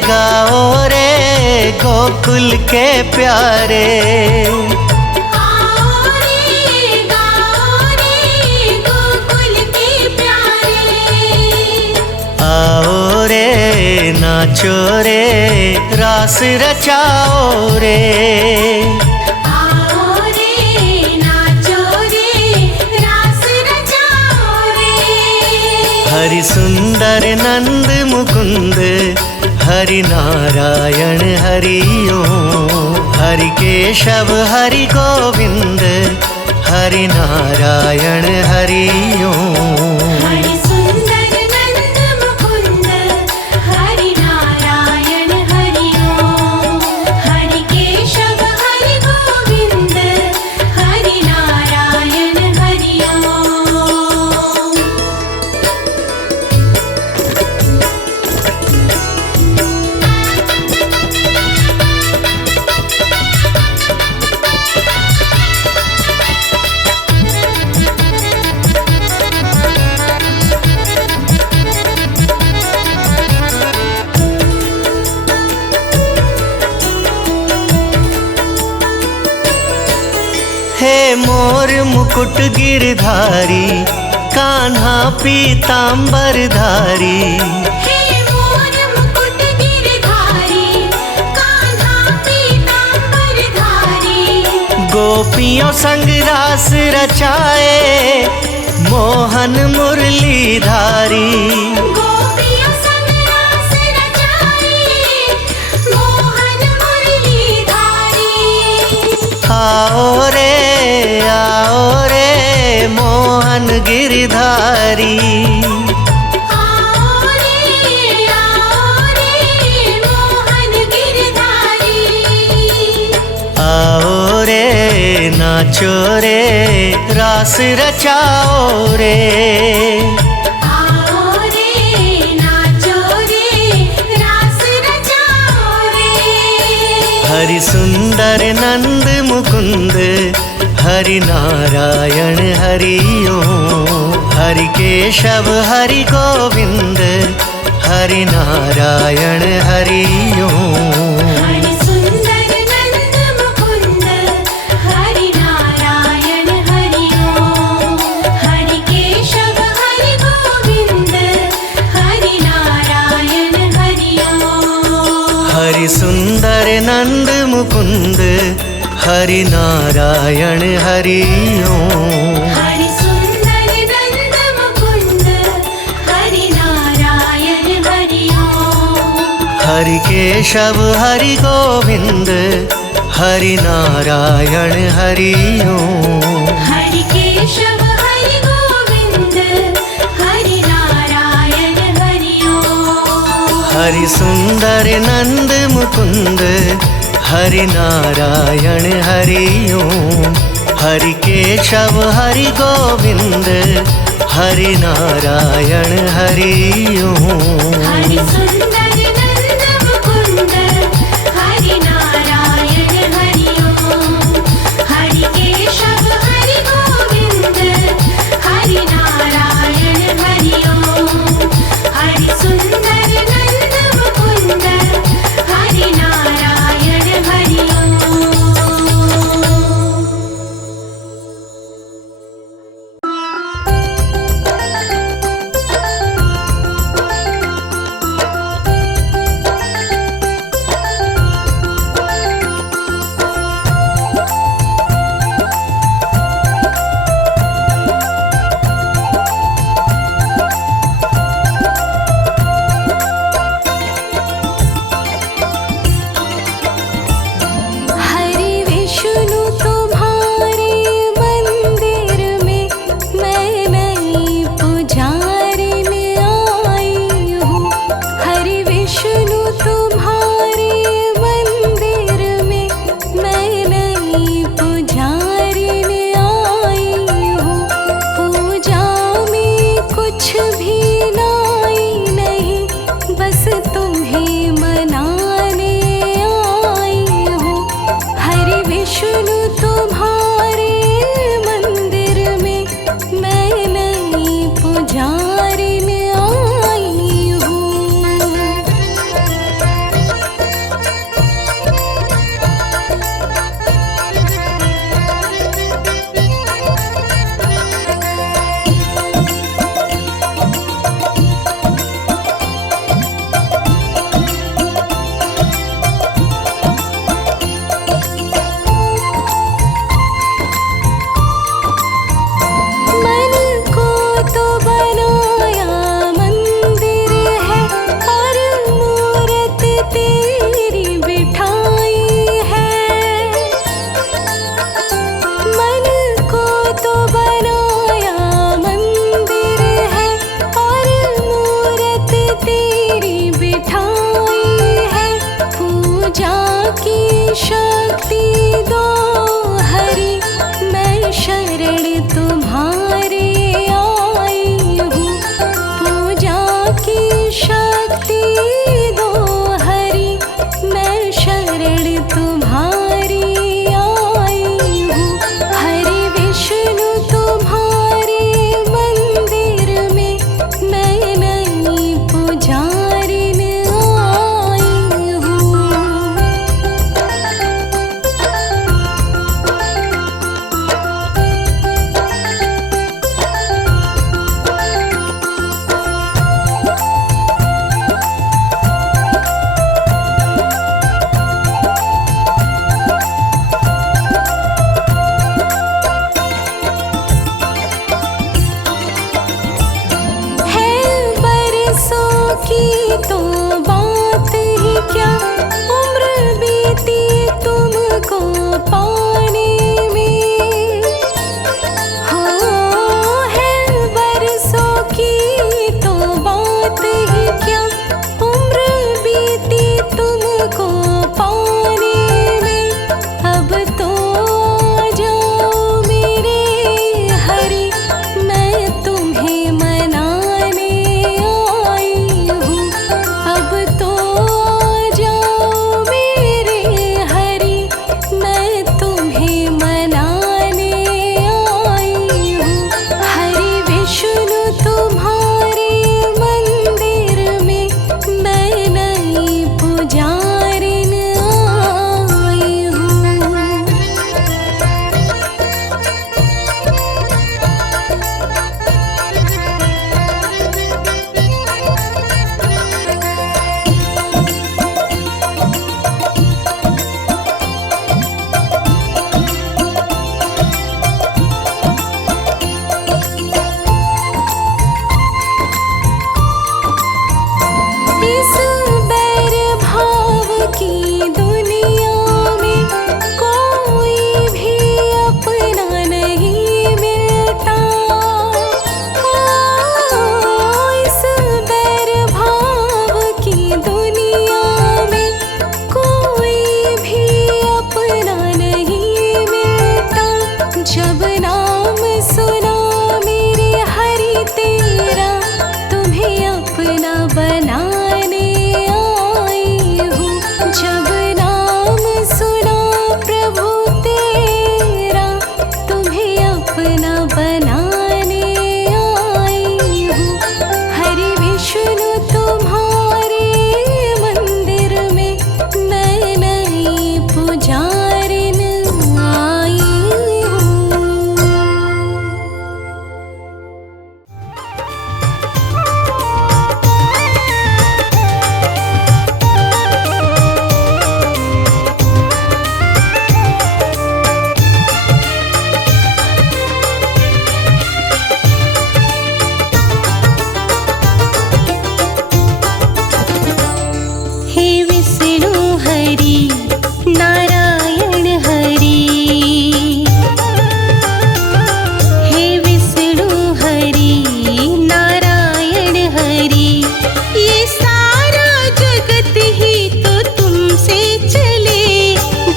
गाओ रे गोकुल के प्यारे। आओ रे गाओ रे गोकुल के प्यारे। आओ रे नाचो रे रास रचाओ रे। आओ रे नाचो रे रास रचाओ रे। हरि सुंदर नंद मुकुंद हरि नारायण हरि ओम। हरि केशव हरि गोविंद हरि नारायण हरि ओम। हरि सुंदर नंद मुकुंद हरि नारायण हरि ओम। हरि केशव हरि गोविंद हरि नारायण हरि ओम। हे मोर मुकुट गिरधारी कान्हा पीतांबर धारी। हे मोर मुकुट गिरधारी कान्हा पीतांबर धारी। गोपियों संग रास रचाए मोहन मुरली धारी। गोपियों संग रास रचाए मोहन मुरली धारी। आओ रे मोहन गिरधारी। आओ रे मोहन गिरधारी। आओ रे नाचो रे रास रचाओ रे। आओ रे नाचो रे रास रचाओ रे। हरि सुंदर नंद मुकुंद हरि नारायण हरि ओम। हरि केशव हरि गोविंद हरि नारायण हरि ओम। हरि सुंदर नंद मुकुंद हरि नारायण हरि ओम। हरि केशव हरि गोविंद हरि नारायण हरि ओम। हरि सुंदर नंद मुकुंद हरि नारायण हरि ओम। हरि सुंदर नंद मुकुंद हरि नारायण हरि ओम। हरि केशव हरि गोविंद हरि नारायण हरि ओम। हरि केशव हरि गोविंद हरि नारायण हरि हरि सुंदर नंद मुकुंद हरि नारायण हरि ओम। हरि केशव हरि गोविंद हरि नारायण हरि ओम। हरि सुंदर नंद मुकुंद हरि नारायण हरि ओम। हरि केशव हरि गोविंद हरि नारायण हरि ओम। हरि सुंदर नंद मुकुंद हरि नारायण हरि ओम। हरि विष्णु तुम्हारे मंदिर में मैं नई पुजारी में आई हूँ। हरि विष्णु तुम्हारे मंदिर में मैं नई पुजारी में आई हूँ। पूजा में कुछ भी लाई नहीं, बस तुम्हें मनाने आई हूँ। हरि विष्णु तुम्हारे मंदिर में मैं नई पुजारी में आई हूँ। मन को तो बनाया मंदिर है और मूरत तेरी बिठाई है। मन को तो बनाया मंदिर है और मूरत तेरी बिठाई है। पूजा की शक्ति दो हरि, मैं शरण तुम्हारे आई हूँ। पूजा की शक्ति दो हरि, मैं शरण तुम्हारी आई हूँ। हरि विष्णु तुम्हारे मंदिर में मैं नई पुजारी में आई हूँ।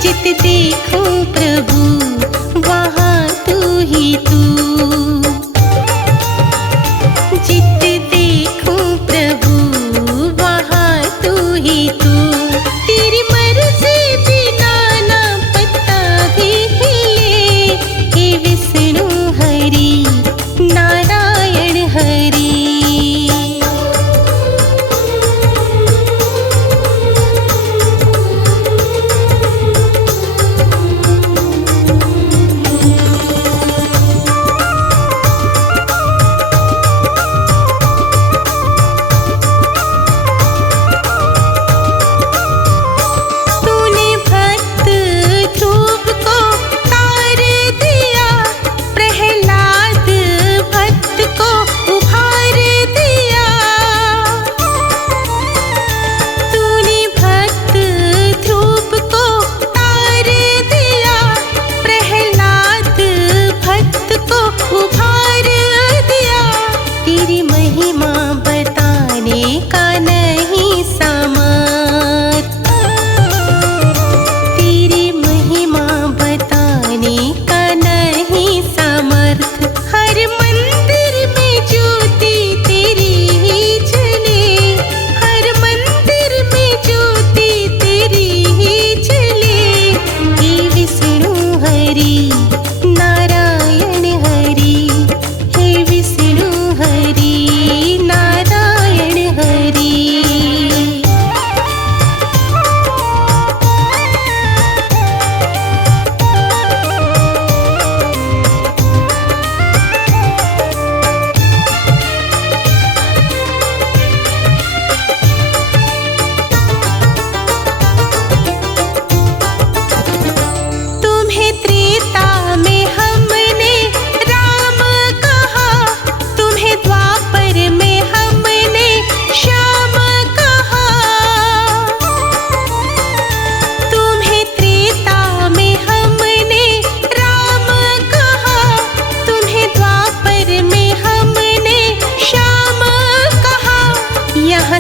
जित देखूं प्रभु वहाँ तू ही तू। जित देखूं प्रभु वहाँ तू ही तू। तेरी मर्जी बिना ना पत्ता भी हिले। हे विष्णु हरि नारायण हरि।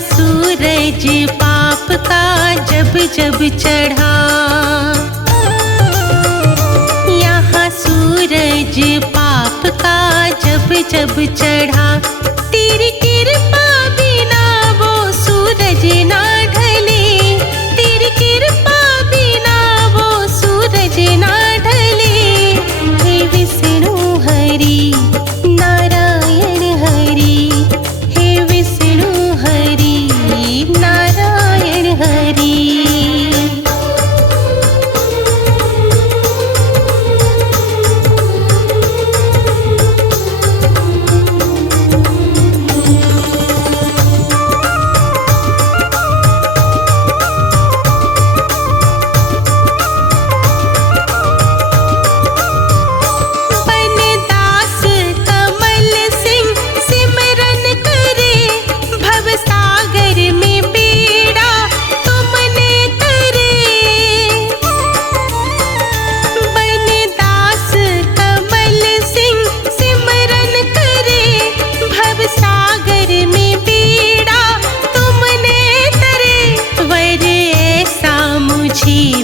सूरज पाप का जब जब चढ़ा। यहाँ सूरज पाप का जब जब चढ़ा। तेरी कृपा बिना वो सूरज ना ढले। तेरी कृपा बिना वो सूरज ना ढले। हे विष्णु हरि नारायण हरि। हे विष्णु हरि नारायण हरि।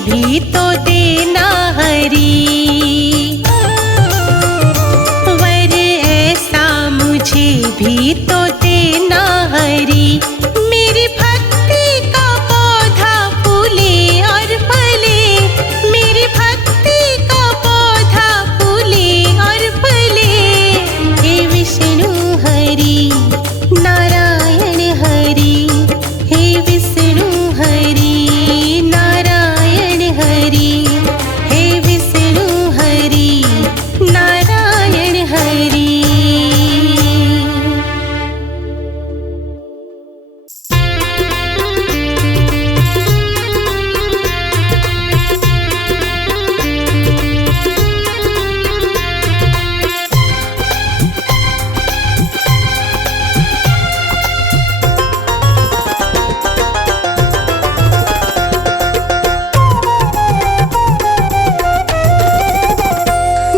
भी तो देना हरि। वर ऐसा मुझे भी तो देना हरि। मेरी भक्ति का पौधा फूले और फले। मेरी भक्ति का पौधा फूले और फले। हे विष्णु हरि नारायण हरि। हे विष्णु हरि हे विष्णु हरि नारायण हरि।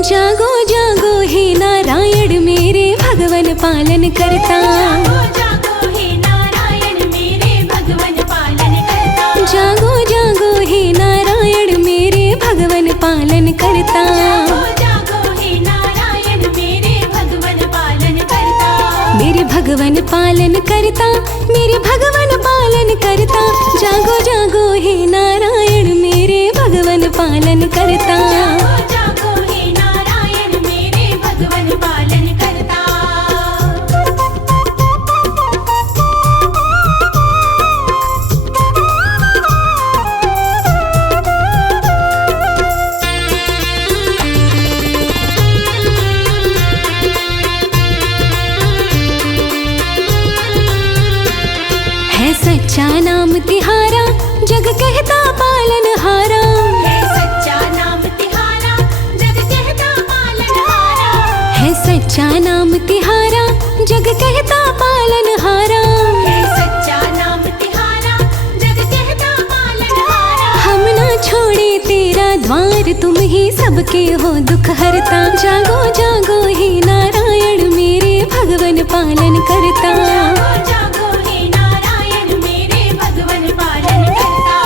जागो जागो हे नारायण मेरे भगवन पालन करता। जागो हे नारायण मेरे भगवन पालन करता। जागो जागो हे नारायण मेरे पालन करता। जागो जागो हे नारायण मेरे भगवन पालन करता। है सच्चा नाम तिहारा जग कहता पालनहारा। है सच्चा नाम तिहारा जग कहता पालनहारा। है सच्चा नाम तिहारा जग कहता पालनहारा। है सच्चा नाम तिहारा जग कहता पालनहारा। हम ना छोड़े तेरा द्वार तुम ही सबके हो दुख हरता। जागो जागो हे नारायण मेरे भगवन पालन करता। जागो जागो हे नारायण मेरे भगवन पालन करता।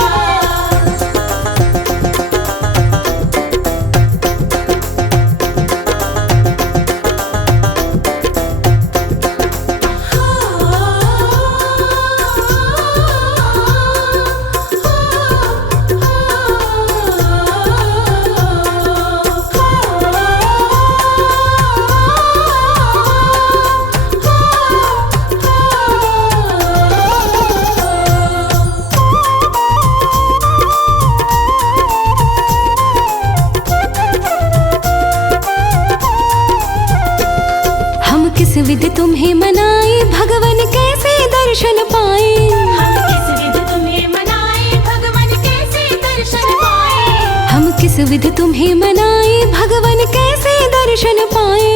हम किस विध तुम्हें मनाए भगवन कैसे दर्शन पाए। हम किस विध तुम्हें मनाए भगवन कैसे दर्शन पाए। हम किस विध तुम्हें मनाए भगवन कैसे दर्शन पाए।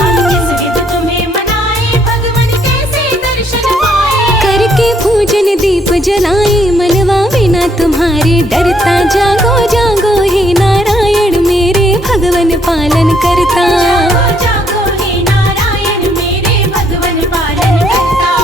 हम किस विध तुम्हें मनाए भगवन कैसे दर्शन पाए। करके पूजन दीप जलाए मनवा बिना तुम्हारे डरता। जागो जागो हे नारायण मेरे भगवन पालन करता। जागो जागो हे नारायण मेरे भगवन पालन करता।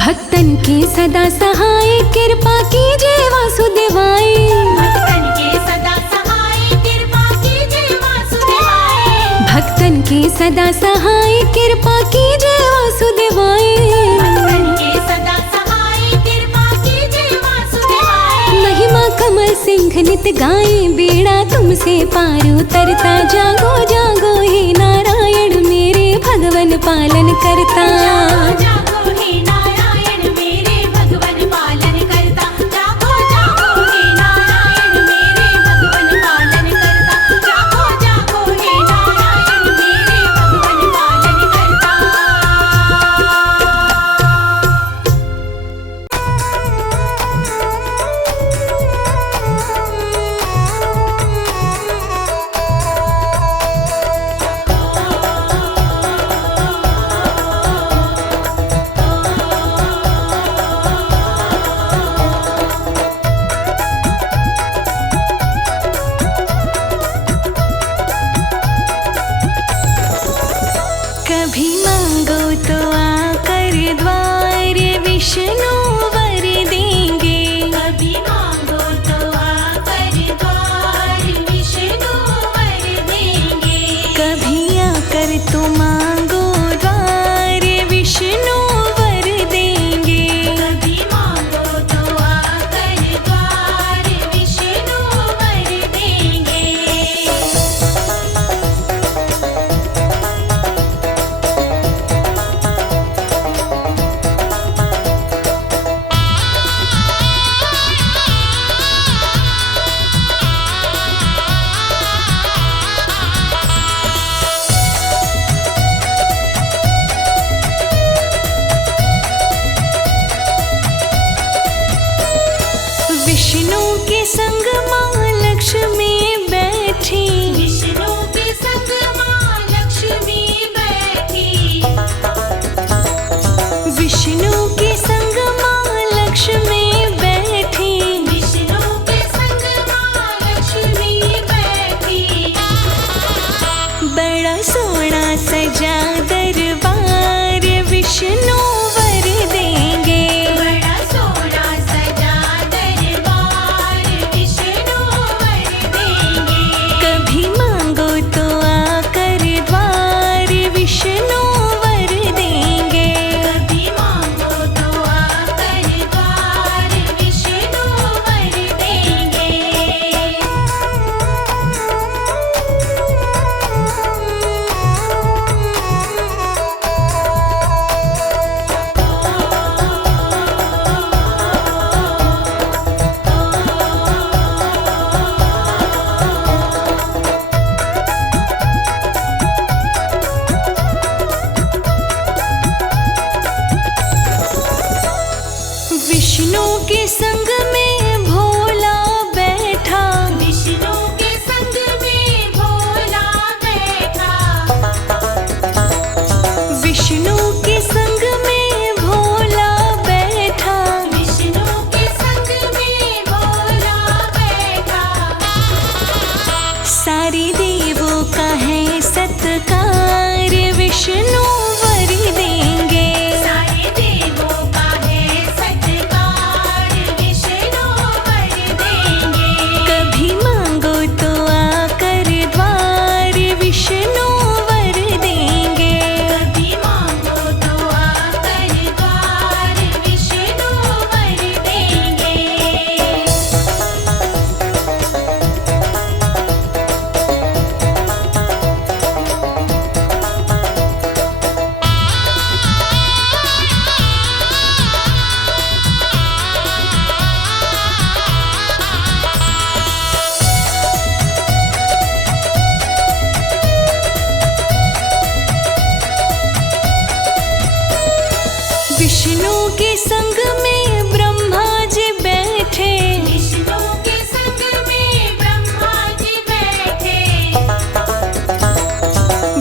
भक्तन के सदा सहाय कृपा कीजिए वासुदेवाय। भक्तन के सदा सहाय कृपा कीजिए वासुदेवाय। भक्तन के सदा सहाय कृपा कीजिए वासुदेवाय। भक्तन के सदा सहाय कृपा कीजिए वासुदेवाय। महिमा कमल सिंह नित गाए बेड़ा तुमसे पार उतरता। जागो जागो हे नारायण मेरे भगवन पालन करता। जागो जागो हे नारायण मेरे भगवन पालन करता। जागो जागो हे नारायण मेरे भगवन पालन करता। जागो जागो हे नारायण मेरे भगवन पालन करता। विष्णु के संग में भोला बैठा, विष्णु के संग में भोला बैठा, विष्णु के संग में भोला बैठा, विष्णु के संग में भोला बैठा। सारे देवों का है सत्कार, विष्णु वर देंगे। सारे देवों का है सत्कार, विष्णु वर देंगे। कभी मांगो तो आकर द्वार, विष्णु वर देंगे। कभी मांगो तो आकर द्वार, विष्णु वर देंगे। विष्णु के संग में ब्रह्मा जी बैठे, विष्णु के संग में ब्रह्मा जी बैठे,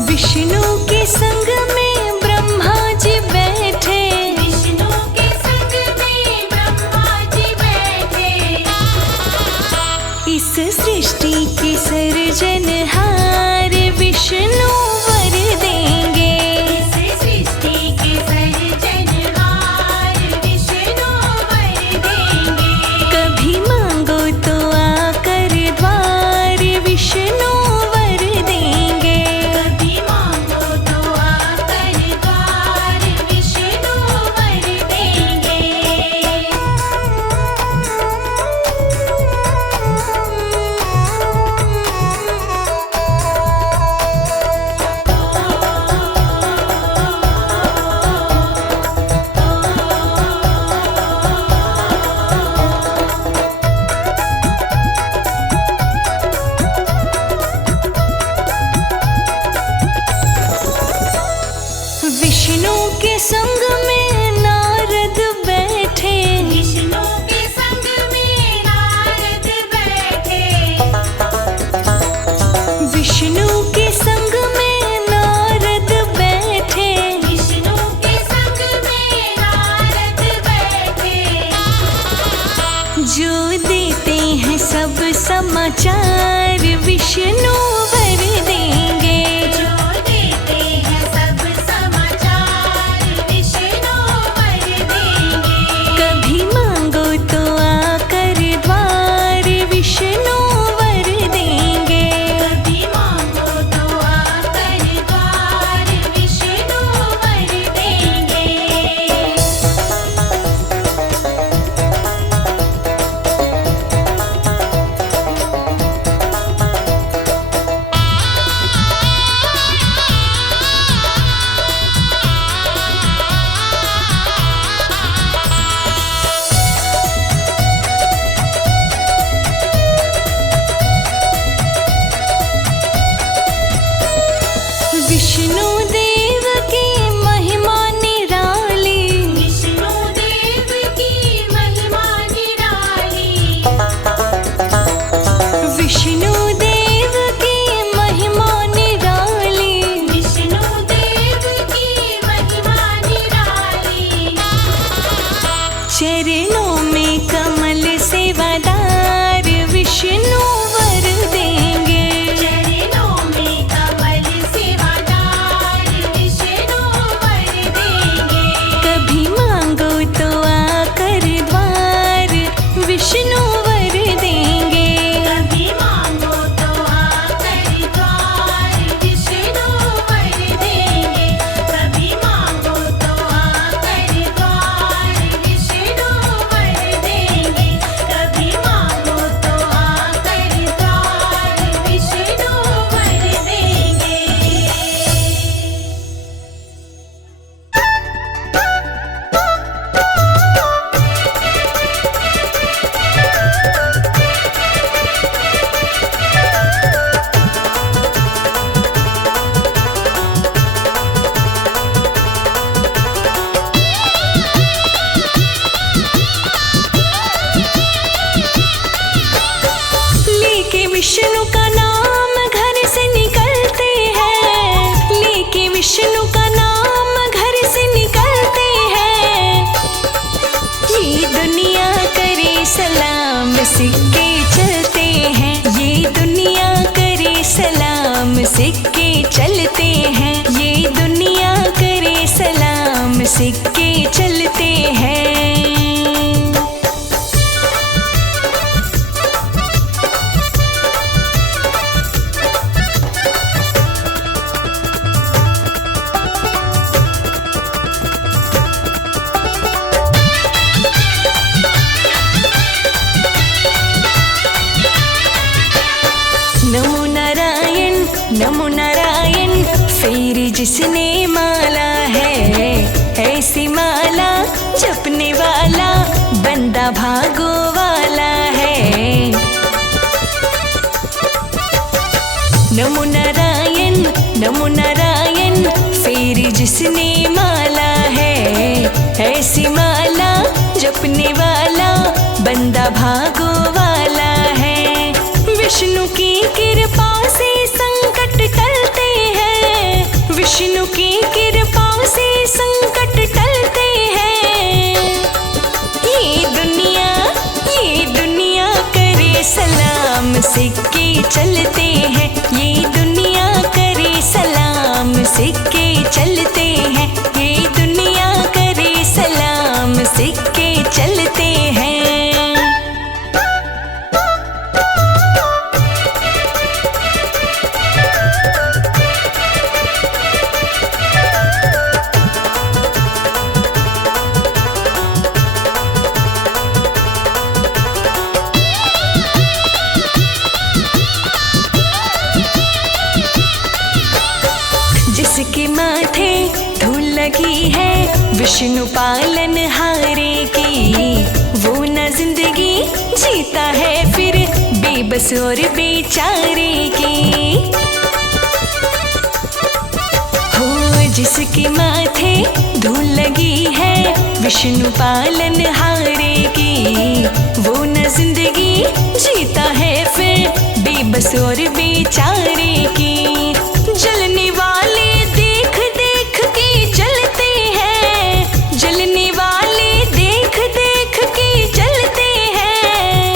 विष्णु के संग में ब्रह्मा जी बैठे। विष्णु के संग में ब्रह्मा जी बैठे। इस सृष्टि के सर्जनहार, विष्णु वर देंगे। इस सृष्टि के सर्जनहार, विष्णु वर देंगे। कभी मांगो तो आकर द्वार, विष्णु वर देंगे। कभी मांगो तो आकर द्वार, विष्णु वर देंगे। विष्णु के संग में नारद बैठे, विष्णु के संग में नारद बैठे, विष्णु के संग में नारद बैठे। विष्णु के संग में नारद बैठे। जो देते हैं सब समाचार, विष्णु वर देंगे। जो देते हैं सब समाचार, विष्णु वर देंगे। कभी मांगो तो आकर द्वार, विष्णु वर देंगे। कभी मांगो तो आकर द्वार, विष्णु वर देंगे। चलते हैं। नमो नारायण नमो नारायण, फिर जिसने माला है ऐसी माला जपने वाला बंदा भागो वाला है। नमो नारायण, फिर जिसने माला है ऐसी माला जपने वाला बंदा भागो वाला है। विष्णु की कृपा से संकट टलते हैं, विष्णु की कृपा से संकट टलते हैं। ये दुनिया करे सलाम, सिक्के चलते हैं। ये दुनिया करे सलाम, सिक्के चलते हैं। ये दुनिया करे सलाम, सिक्के चलते हैं। जिसके माथे धूल लगी है विष्णु पालन हारे की, वो न जिंदगी जीता है फिर बेबस और बेचारे की। हो जिसके माथे धूल लगी है विष्णु पालन हारे की, वो न जिंदगी जीता है फिर बेबस और बेचारे की। जलने वाले देख देख के जलते हैं, जलने वाले देख देख के जलते हैं।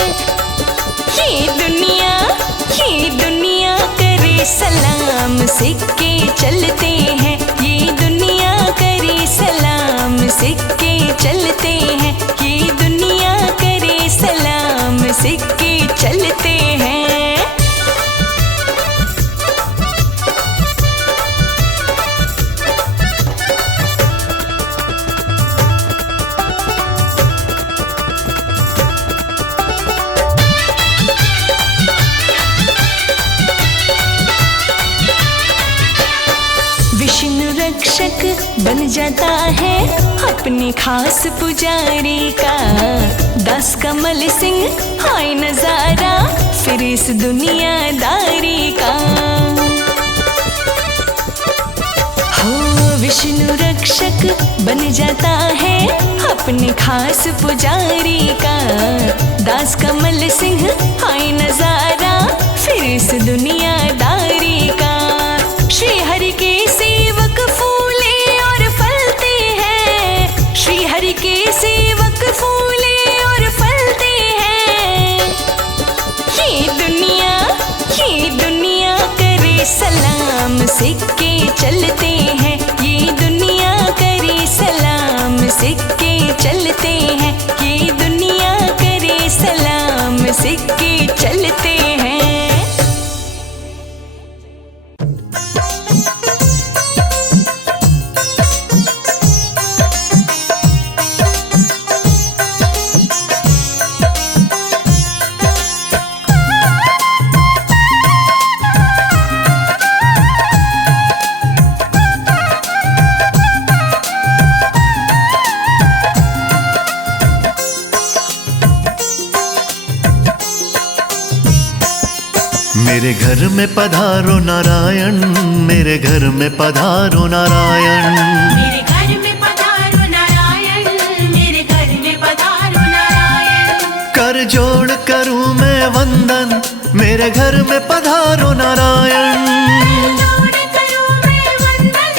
ये दुनिया करे सलाम, सिक्के चलते हैं। ये दुनिया करे सलाम, सिक्के चलते हैं। ये दुनिया करे सलाम, सिक्के चलते हैं। विष्णु रक्षक बन जाता है अपने खास पुजारी का। दास कमल सिंह हाय नजारा फिर इस दुनियादारी का। हो विष्णु रक्षक बन जाता है अपने खास पुजारी का। दास कमल सिंह हाय नजारा फिर इस दुनियादारी का। श्री हरि के सेवक फूले और फलते हैं, श्री हरि के सेवक फूले और फलते हैं। ये दुनिया करे सलाम, सिक्के चलते हैं। ये दुनिया करे सलाम, सिक्के चलते हैं। ये दुनिया करे सलाम, सिक्के चलते हैं। मेरे घर में पधारो नारायण, मेरे घर में पधारो नारायण। मेरे घर में पधारो नारायण, मेरे घर में पधारो नारायण। कर जोड़ करूं मैं वंदन, मेरे घर में पधारो नारायण। जोड़ करूं मैं वंदन,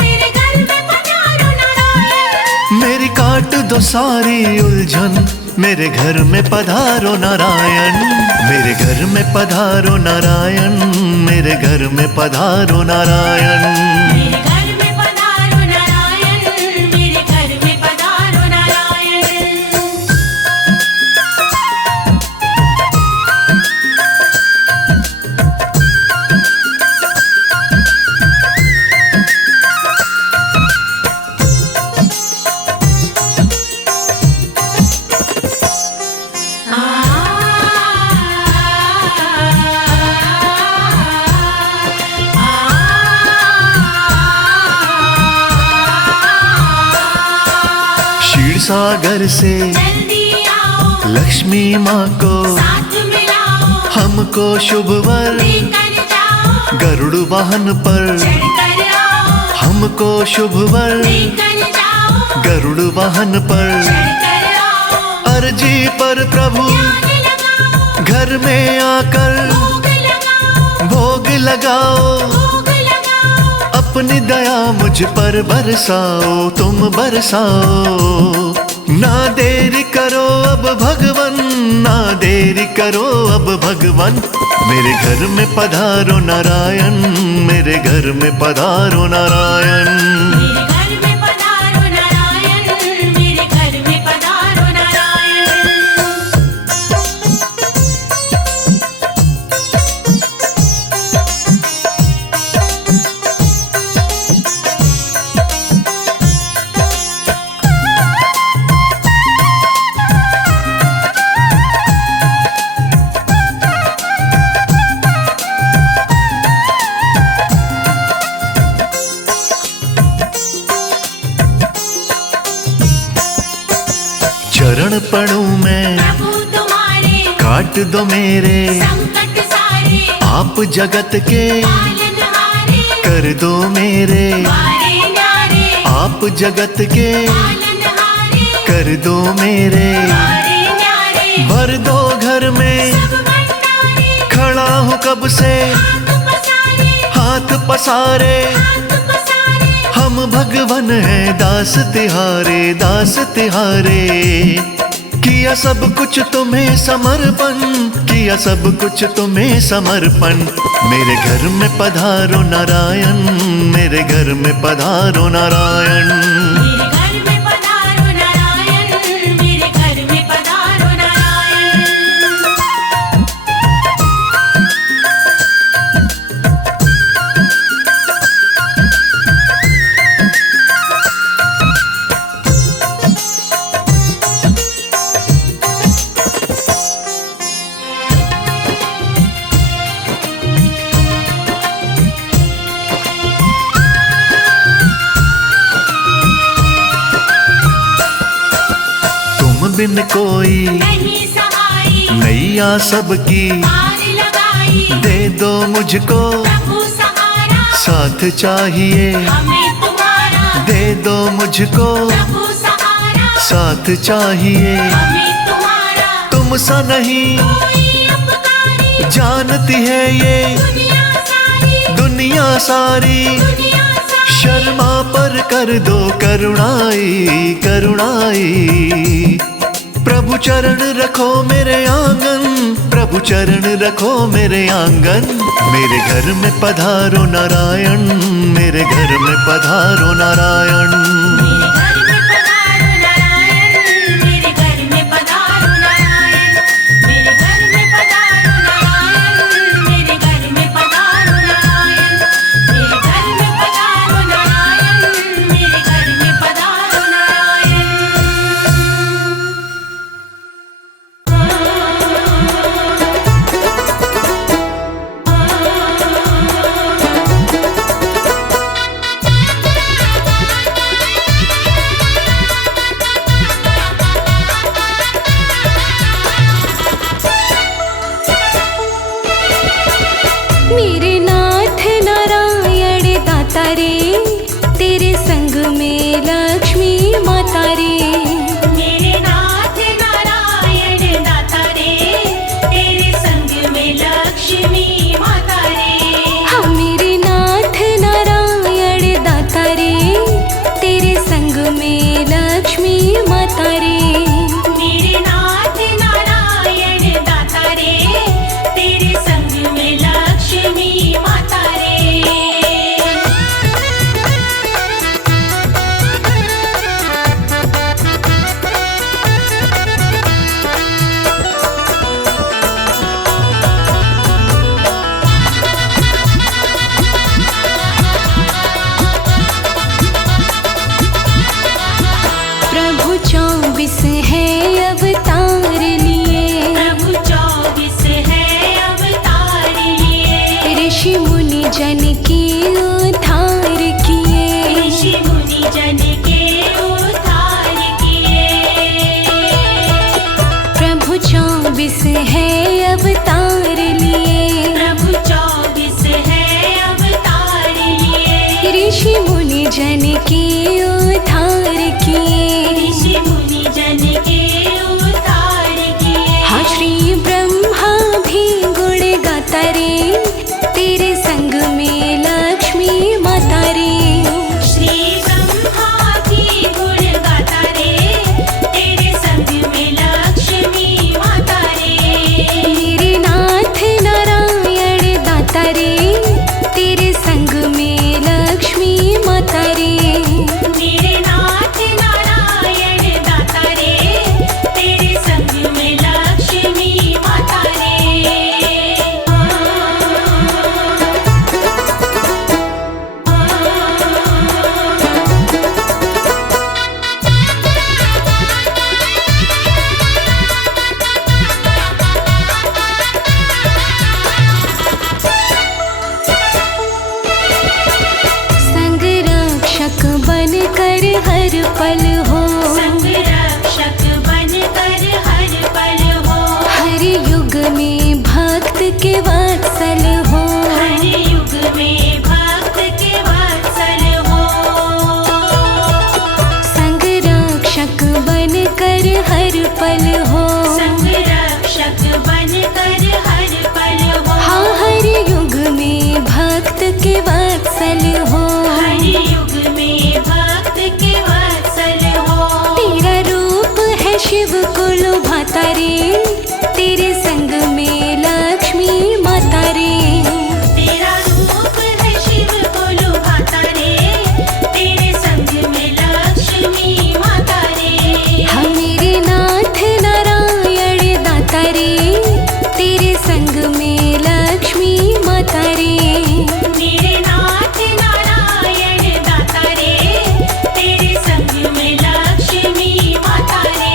मेरे घर में पधारो नारायण। मेरी काट दो सारी उलझन, मेरे घर में पधारो नारायण। मेरे घर में पधारो नारायण, मेरे घर में पधारो नारायण। मेरे घर में पधारो नारायण, मेरे घर में सागर से जल्दी आओ, लक्ष्मी माँ को साथ मिलाओ, हमको शुभ वर लेकर जाओ, गरुड़ वाहन पर चढ़कर आओ, हमको शुभ वर लेकर जाओ, गरुड़ वाहन पर चढ़कर आओ, अर्जी पर प्रभु ध्यान लगाओ, घर में आकर भोग लगाओ, भोग लगाओ, भोग लगाओ, अपनी दया मुझ पर बरसाओ, तुम बरसाओ। ना देरी करो अब भगवन, ना देरी करो अब भगवन, मेरे घर में पधारो नारायण, मेरे घर में पधारो नारायण। मेरे घर में पधारो नारायण, मेरे घर में पधारो नारायण। चरण पड़ूं मैं प्रभु तुम्हारे, काट दो मेरे संकट सारे, आप जगत के पालनहारे, कर दो मेरे वारे न्यारे, आप जगत के पालनहारे, कर दो मेरे। वारे न्यारे, भर दो घर में सब भंडारे, खड़ा हूँ कब से हाथ पसारे, हाथ पसारे, हाथ पसारे, हम भगवन हैं दास तिहारे, दास तिहारे। किया सब कुछ तुम्हें समर्पण, किया सब कुछ तुम्हें समर्पण, मेरे घर में पधारो नारायण, मेरे घर में पधारो नारायण। मेरे घर में पधारो नारायण, मेरे घर में पधारो नारायण। बिन कोई नहीं सहाई, नैया सबकी पार लगाई, दे दो मुझको प्रभु सहारा, साथ चाहिए, हमें तुम्हारा, दे दो मुझको प्रभु सहारा, साथ चाहिए। हमें तुम्हारा, तुम सा नहीं कोई उपकारी, जानती है ये दुनिया सारी, दुनिया सारी, दुनिया सारी, शर्मा पर कर दो करुणाई, करुणाई। प्रभु चरण रखो मेरे आंगन, प्रभु चरण रखो मेरे आंगन, मेरे घर में पधारो नारायण, मेरे घर में पधारो नारायण। मेरे घर में पधारो नारायण, मेरे घर में पधारो नारायण, मेरे घर में पधारो नारायण, मेरे घर में पधारो नारायण, मेरे घर में पधारो नारायण, मेरे घर में पधारो नारायण। मेरे नाथ नारायण दाता रे, तेरे संग में लक्ष्मी माता रे। मेरे नाथ नारायण दाता रे, तेरे संग में लक्ष्मी माता रे। हाँ मेरे नाथ नारायण दाता रे, तेरे संग में लक्ष्मी माता रे। मेरे नाथ नारायण दाता रे, तेरे संग में लक्ष्मी माता रे। प्रभु 24 है अवतार लिए, प्रभु 24 है अवतार लिए। ऋषि मुनि जन के उद्धार किए। ऋषि मुनि जन के उद्धार किए। हर पल हो, संग रक्षक बनकर हर पल हो। हाँ हर युग में भक्त के वत्सल हो, हर युग में भक्त के वत्सल हो। तेरा रूप है शिव को लुभाता रे, तेरे संग में लक्ष्मी माता रे। तेरा रूप है शिव को लुभाता रे, तेरे संग में लक्ष्मी माता रे। हम मेरे नाथ नारायण दाता रे, तेरे संग में लक्ष्मी माता रे। मेरे नाथ नारायण दाता रे, तेरे संग में लक्ष्मी माता रे।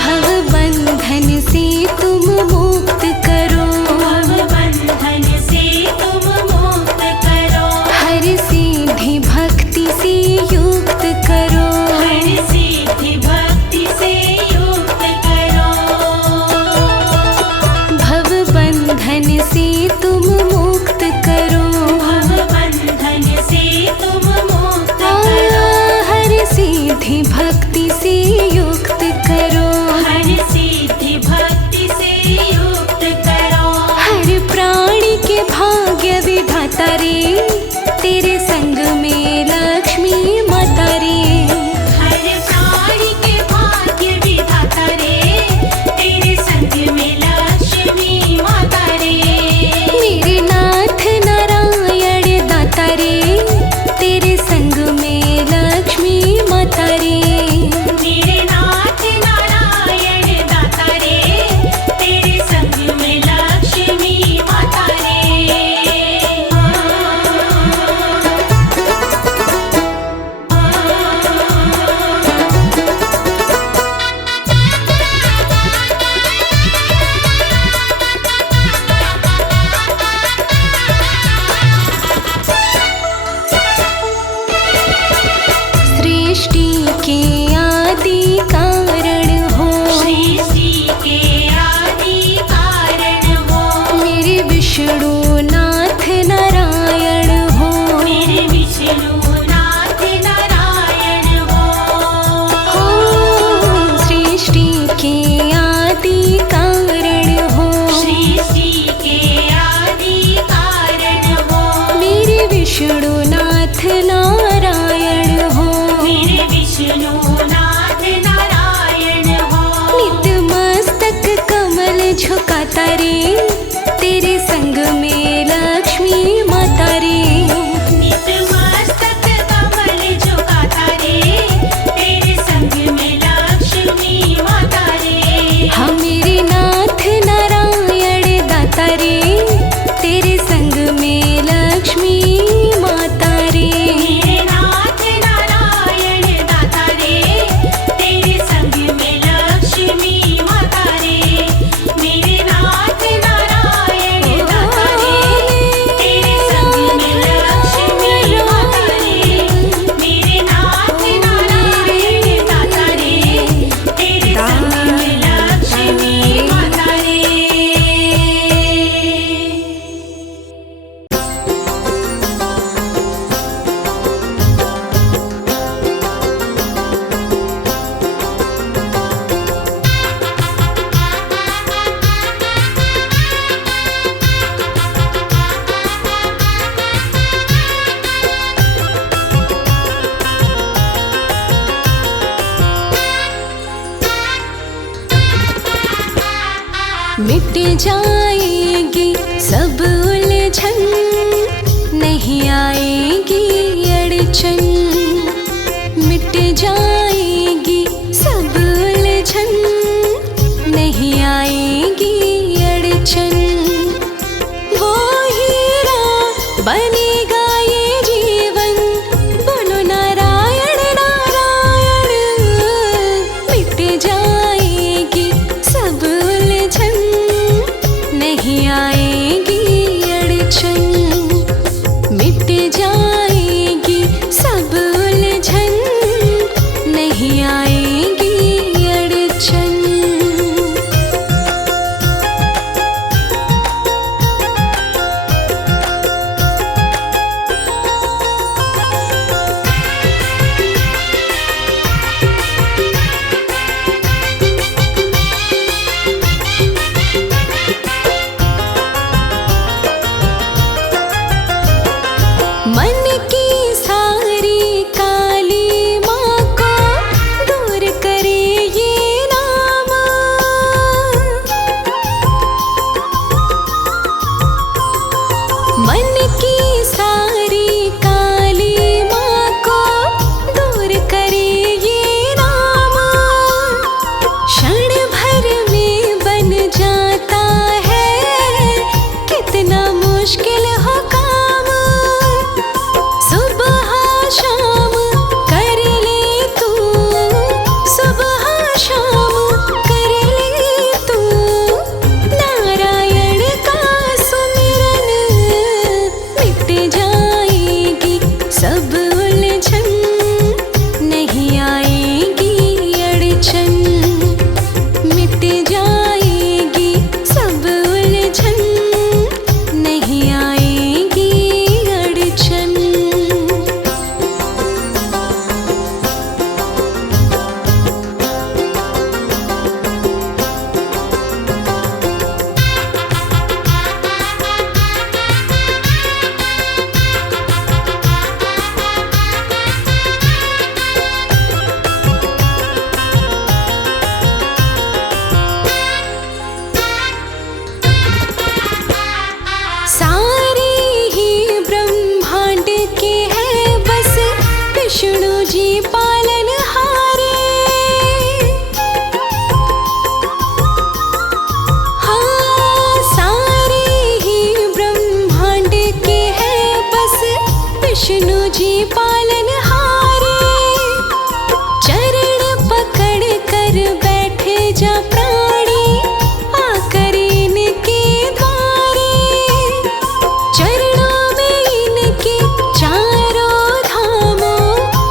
भव बंधन से तुम मुक्त करो, भव बंधन से तुम मुक्त करो। हर सिद्धि भक्ति से युक्त करो। हर सिद्धि भक्ति से युक्त करो। भव बंधन से तुम मुक्त करो, भव बंधन से तुम मुक्त करो। हर सिद्धि भक्ति से युक्त करो। हर सिद्धि भक्ति से युक्त करो। हर प्राणी के भाग्य विधाता रे, तेरे संग में लक्ष्मी माता रे। हर प्राणी के भाग्य विधाता रे, तेरे संग में लक्ष्मी माता रे। मेरे नाथ नारायण दाता रे, तेरे संग में लक्ष्मी माता रे। मेरे नाथ नारायण दाता रे, तेरे संग में लक्ष्मी माता रे। सृष्टि के आदि कारण हो, सृष्टि के आदि कारण हो। मेरे विष्णु नाथ नारायण हो। मेरे विष्णु नाथ नारायण हो। हो सृष्टि के आदि कारण हो, सृष्टि के आदि कारण हो। मेरे विष्णु नाथ नारायण हो। मेरे विष्णु नाथ नारायण हो। नित मस्तक कमल झुकाता रे, तेरे संग में लक्ष्मी माता रे। नित मस्तक कमल झुकाता रे, तेरे संग में लक्ष्मी माता रे। हम मेरे नाथ नारायण दाता रे, तेरे संग में लक्ष्मी माता रे। मेरे नाथ नारायण दाता रे, तेरे संग में लक्ष्मी माता रे। मेरे नाथ नारायण दाता रे, तेरे संग में लक्ष्मी माता रे। मेरे नाथ नारायण दाता रे, तेरे संग में लक्ष्मी माता रे। मिट जाएगी सब उलझन, नहीं आएगी अड़चन। मिट जाएगी सब उलझन, नहीं आएगी अड़चन। वो हीरा बनेगा ये जीवन, बोलो नारायण नारायण। मिट जाएगी सब उलझन, नहीं आएगी अड़चन। मिट जाएगी सब उलझन, नहीं आएगी अड़चन, मिट जाएगी सब उलझन, नहीं आएगी अड़चन। सारी ही ब्रह्मांड के है बस विष्णु जी पालनहारे। हाँ, सारी ही ब्रह्मांड के है बस विष्णु जी पालनहारे। चरण पकड़ कर बैठे जा प्राणी, आकर इनके द्वारे। चरणों में इनके चारों धामों,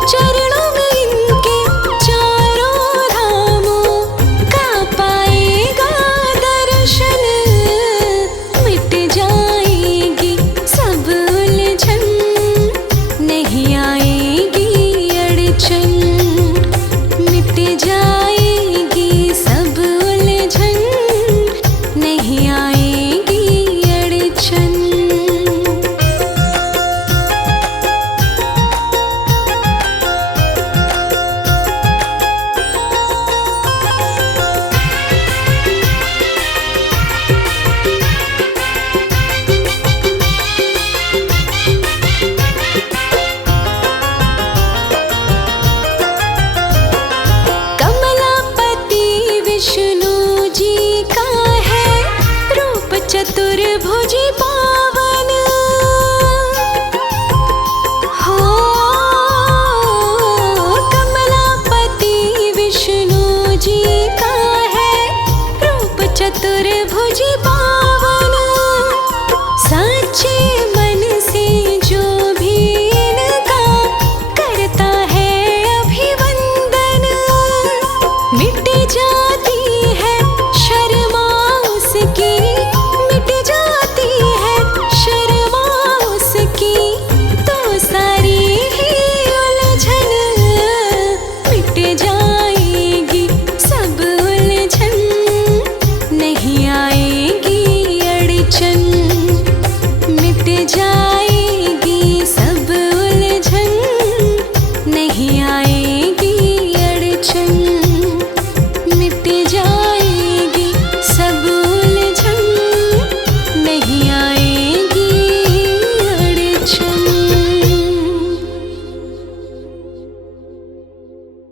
चरणों में इनके चारों धामों का पाएगा दर्शन, मिट जाएगी सब उलझन, नहीं आएगी अड़चन, मिट जाएगी सब उलझन, नहीं आएगी अड़चन। कमलापति विष्णु जी का है रूप चतुर्भुजी पावन। हो, कमलापति विष्णु जी का है रूप चतुर्भुजी पावन।